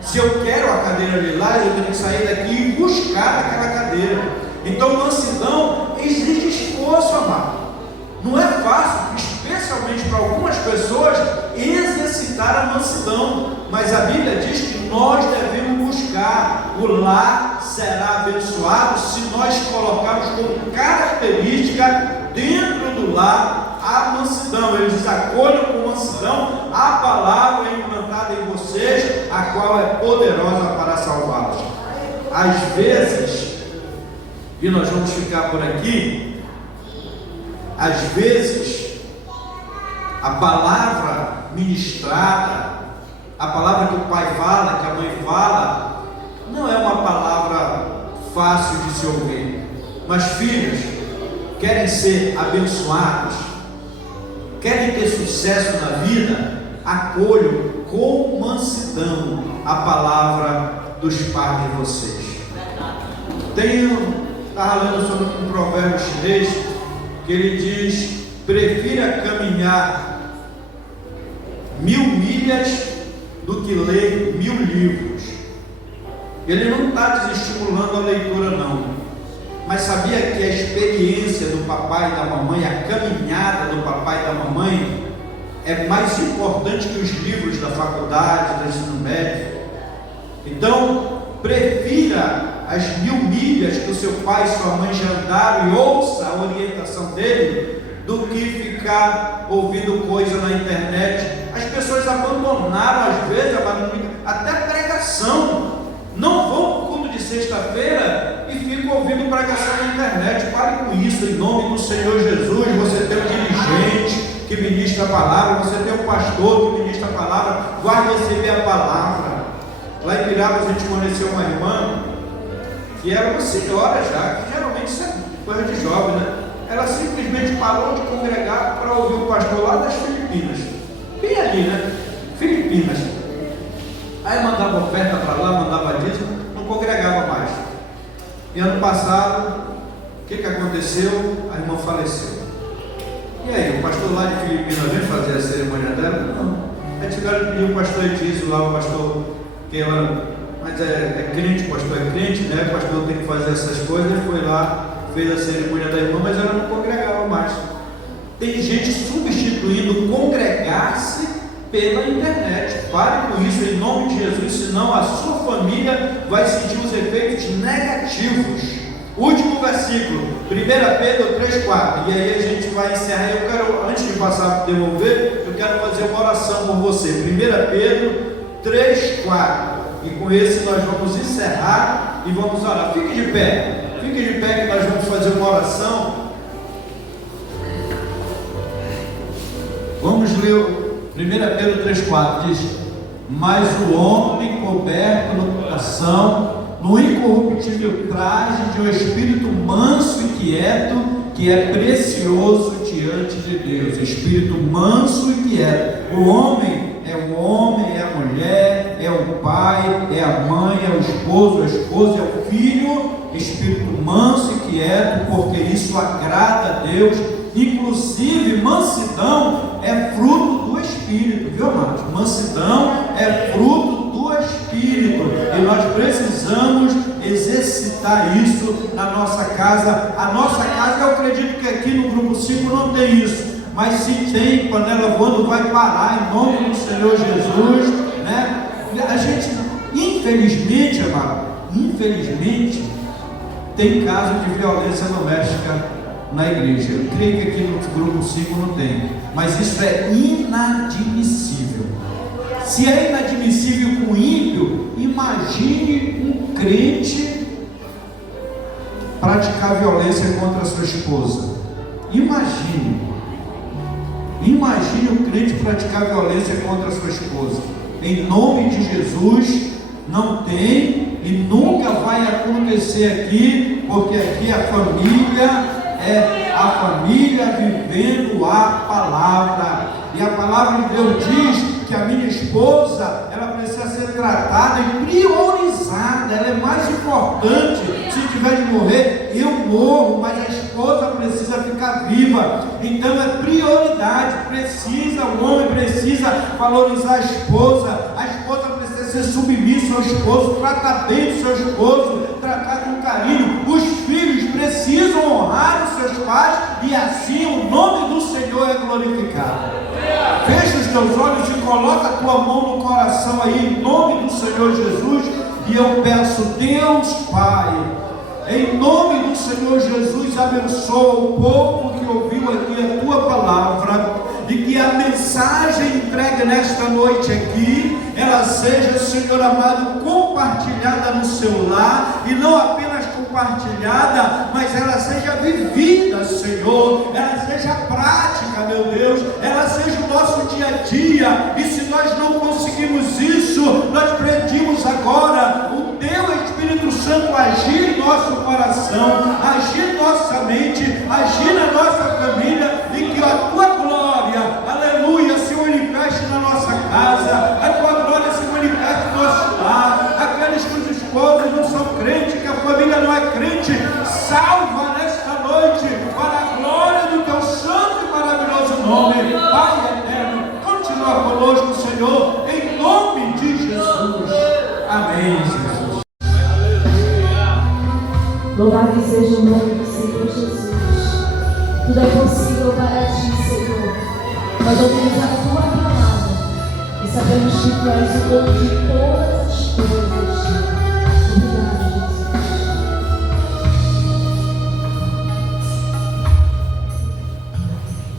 Se eu quero a cadeira lilás, eu tenho que sair daqui e buscar aquela cadeira. Então, mansidão exige esforço, amado. Não é fácil, especialmente para algumas pessoas, exercitar a mansidão. Mas a Bíblia diz que nós devemos buscar. O lar será abençoado se nós colocarmos como característica dentro do lar a mansidão. Ele diz: acolham com mansidão a palavra implantada em vocês, a qual é poderosa para salvá-los. Às vezes, e nós vamos ficar por aqui, às vezes a palavra ministrada, a palavra que o pai fala, que a mãe fala, não é uma palavra fácil de se ouvir. Mas filhos, querem ser abençoados, querem ter sucesso na vida, acolham com mansidão a palavra dos pais de vocês. Estava lendo sobre um provérbio chinês que ele diz: prefira caminhar 1000 milhas do que ler 1000 livros. Ele não está desestimulando a leitura, não, mas sabia que a experiência do papai e da mamãe, a caminhada do papai e da mamãe é mais importante que os livros da faculdade, do ensino médio. Então, prefira as 1000 milhas que o seu pai e sua mãe já andaram e ouça a orientação dele, do que ficar ouvindo coisa na internet. As pessoas abandonaram às vezes até pregação, não vão para o culto de sexta-feira e ficam ouvindo pregação na internet. Pare com isso, em nome do Senhor Jesus. Você tem um dirigente que ministra a palavra, você tem um pastor que ministra a palavra, vai receber a palavra. Lá em Pirabas a gente conheceu uma irmã que era uma senhora já, que geralmente isso é coisa de jovem, né? Ela simplesmente parou de congregar para ouvir o pastor lá das Filipinas, bem ali, né? Filipinas. Aí mandava oferta para lá, mandava dízimo, não congregava mais. E ano passado, o que aconteceu? A irmã faleceu. E aí, o pastor lá de Filipinas veio fazer a cerimônia dela? Não. Aí tiveram que pedir o pastor Edísio lá, o pastor que ela, mas é crente, o pastor é crente, né? O pastor tem que fazer essas coisas. Ele foi lá, fez a cerimônia da irmã, mas ela não congregava mais. Tem gente substituindo congregar-se pela internet. Pare com isso em nome de Jesus, senão a sua família vai sentir os efeitos negativos. Último versículo, 1 Pedro 3,4. E aí a gente vai encerrar. Eu quero, antes de passar para devolver, eu quero fazer uma oração por você. 1 Pedro 3,4. E com esse nós vamos encerrar e vamos orar. Fique de pé que nós vamos fazer uma oração. Vamos ler 1 Pedro 3,4. Diz: mas o homem coberto no coração, no incorruptível traje de um espírito manso e quieto, que é precioso diante de Deus. Espírito manso e quieto. O homem, é a mulher, é o pai, é a mãe, é o esposo, a esposa, é o filho. Espírito manso e quieto, porque isso agrada a Deus. Inclusive, mansidão é fruto do Espírito, viu, amados? Mansidão é fruto do Espírito, e nós precisamos exercitar isso na nossa casa. A nossa casa, eu acredito que aqui no grupo 5 não tem isso, mas se tem, panela voando vai parar em nome do Senhor Jesus, né? A gente, infelizmente, amado, tem caso de violência doméstica na igreja. Eu creio que aqui no grupo 5 não tem, mas isso é inadmissível. Se é inadmissível com o ímpio, imagine um crente praticar violência contra a sua esposa. Imagine o crente praticar violência contra a sua esposa. Em nome de Jesus, não tem e nunca vai acontecer aqui, porque aqui a família é a família vivendo a palavra. E a palavra de Deus diz que a minha esposa, ela precisa ser tratada e priorizada, ela é mais importante. Se tiver de morrer, eu morro, mas a esposa precisa ficar viva. Então é prioridade, o homem precisa valorizar a esposa precisa ser submissa ao esposo, tratar bem do seu esposo, tratar com carinho. Os filhos precisam honrar os seus pais e assim o nome do Senhor é glorificado. Fecha os teus olhos e coloca a tua mão no coração aí, em nome do Senhor Jesus, e eu peço, Deus Pai, em nome do Senhor Jesus, abençoa o povo que ouviu aqui a tua palavra, e que a mensagem entregue nesta noite aqui, ela seja, Senhor amado, compartilhada no seu lar, e não apenas compartilhada, mas ela seja vivida, Senhor, ela seja prática, meu Deus, ela seja o nosso dia a dia. E se nós não conseguimos isso, nós pedimos agora o teu Espírito Santo agir em nosso coração, agir em nossa mente, agir na nossa família, e que a tua glória, aleluia, se manifeste na nossa casa, a tua glória se manifeste no nosso lar. Aqueles cujos esposos não são crentes, que a família não é crente, salva nesta noite, para a glória do teu santo e maravilhoso nome. Pai eterno, continua conosco, Senhor, em nome de Jesus. Amém, Jesus. Louvado seja o nome do Senhor Jesus. Tudo é possível para ti, Senhor. Nós ouvimos a tua palavra e sabemos que tu és o dono de todas as coisas. Obrigado, Jesus.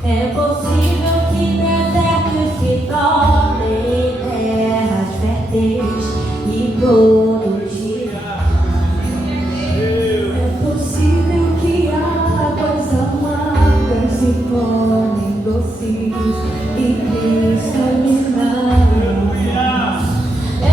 É possível que desertos se tornem terras férteis e produtivas. É possível que águas amargas se tornem doces e cristalinas. É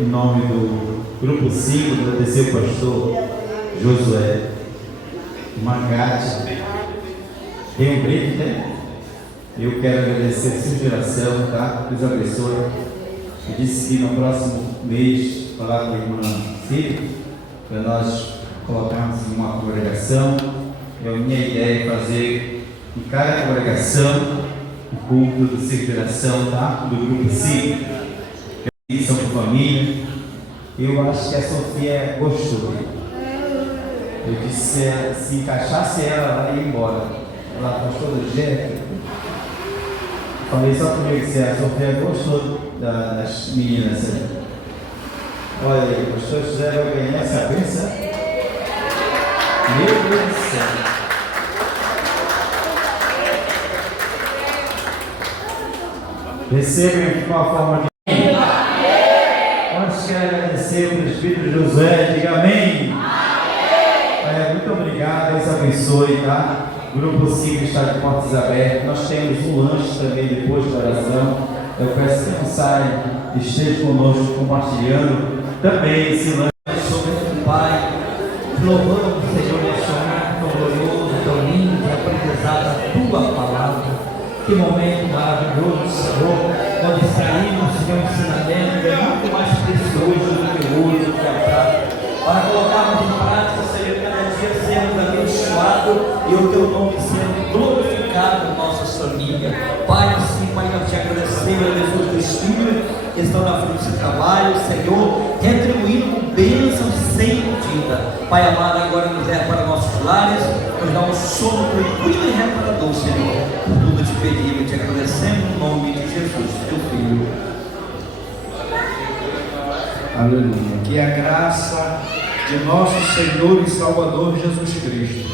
Em nome do Grupo 5, agradecer o pastor Josué Magatti. Tem um brinde, né? Eu quero agradecer a sua geração, tá? Deus abençoe. Eu disse que no próximo mês falar com a irmã Cília, para nós colocarmos uma congregação. A minha ideia é fazer em cada congregação o culto do Ciclo de Geração, tá? Do Grupo 5. São de família. Eu acho que a Sofia gostou. Eu disse se encaixasse ela ia embora. Ela gostou do jeito. Falei só comigo que a Sofia gostou das meninas. Olha aí, o pastor José vai ganhar essa bênção. Meu Deus do céu. Recebem de uma forma de. Quero agradecer o presbítero Josué, diga amém. Amém. Muito obrigado, Deus abençoe, tá? O Grupo 5 está de portas abertas. Nós temos um lanche também depois da oração. Eu peço que não saia, esteja conosco compartilhando também esse lanche. Sobre o Pai, louvando o Senhor nesse momento tão glorioso, tão lindo, aprendizado a tua palavra. Que momento maravilhoso, Senhor, onde saímos, Senhor, ensinamento é muito mais precioso do que o ouro, do que a prata, para colocarmos em prática, Senhor, cada dia sermos abençoados e o teu nome sendo glorificado em nossas famílias. Pai, assim, Pai, nós te agradecemos, Jesus dos filhos que estão na frente do trabalho, Senhor, retribuindo com bênçãos sem medida. Pai amado, agora nos leva para nossos lares, nos dá um sono tranquilo e reparador, Senhor. Por tudo te pedimos e te agradecemos no nome de Jesus, teu Filho. Aleluia. Que a graça de nosso Senhor e Salvador Jesus Cristo,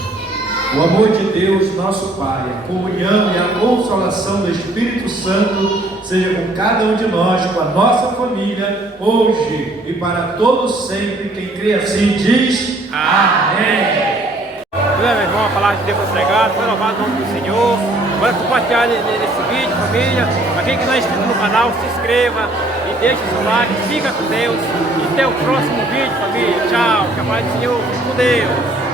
o amor de Deus, nosso Pai, a comunhão e a consolação do Espírito Santo seja com cada um de nós, com a nossa família, hoje e para todos sempre. Quem crê assim diz amém. Meu irmão, a palavra de Deus foi pregada, foi louvado o nome do Senhor. Vai compartilhar esse vídeo, família. Para quem não é inscrito no canal, se inscreva e deixe o seu like. Fica com Deus e até o próximo vídeo, família. Tchau, que a paz do Senhor fique com Deus.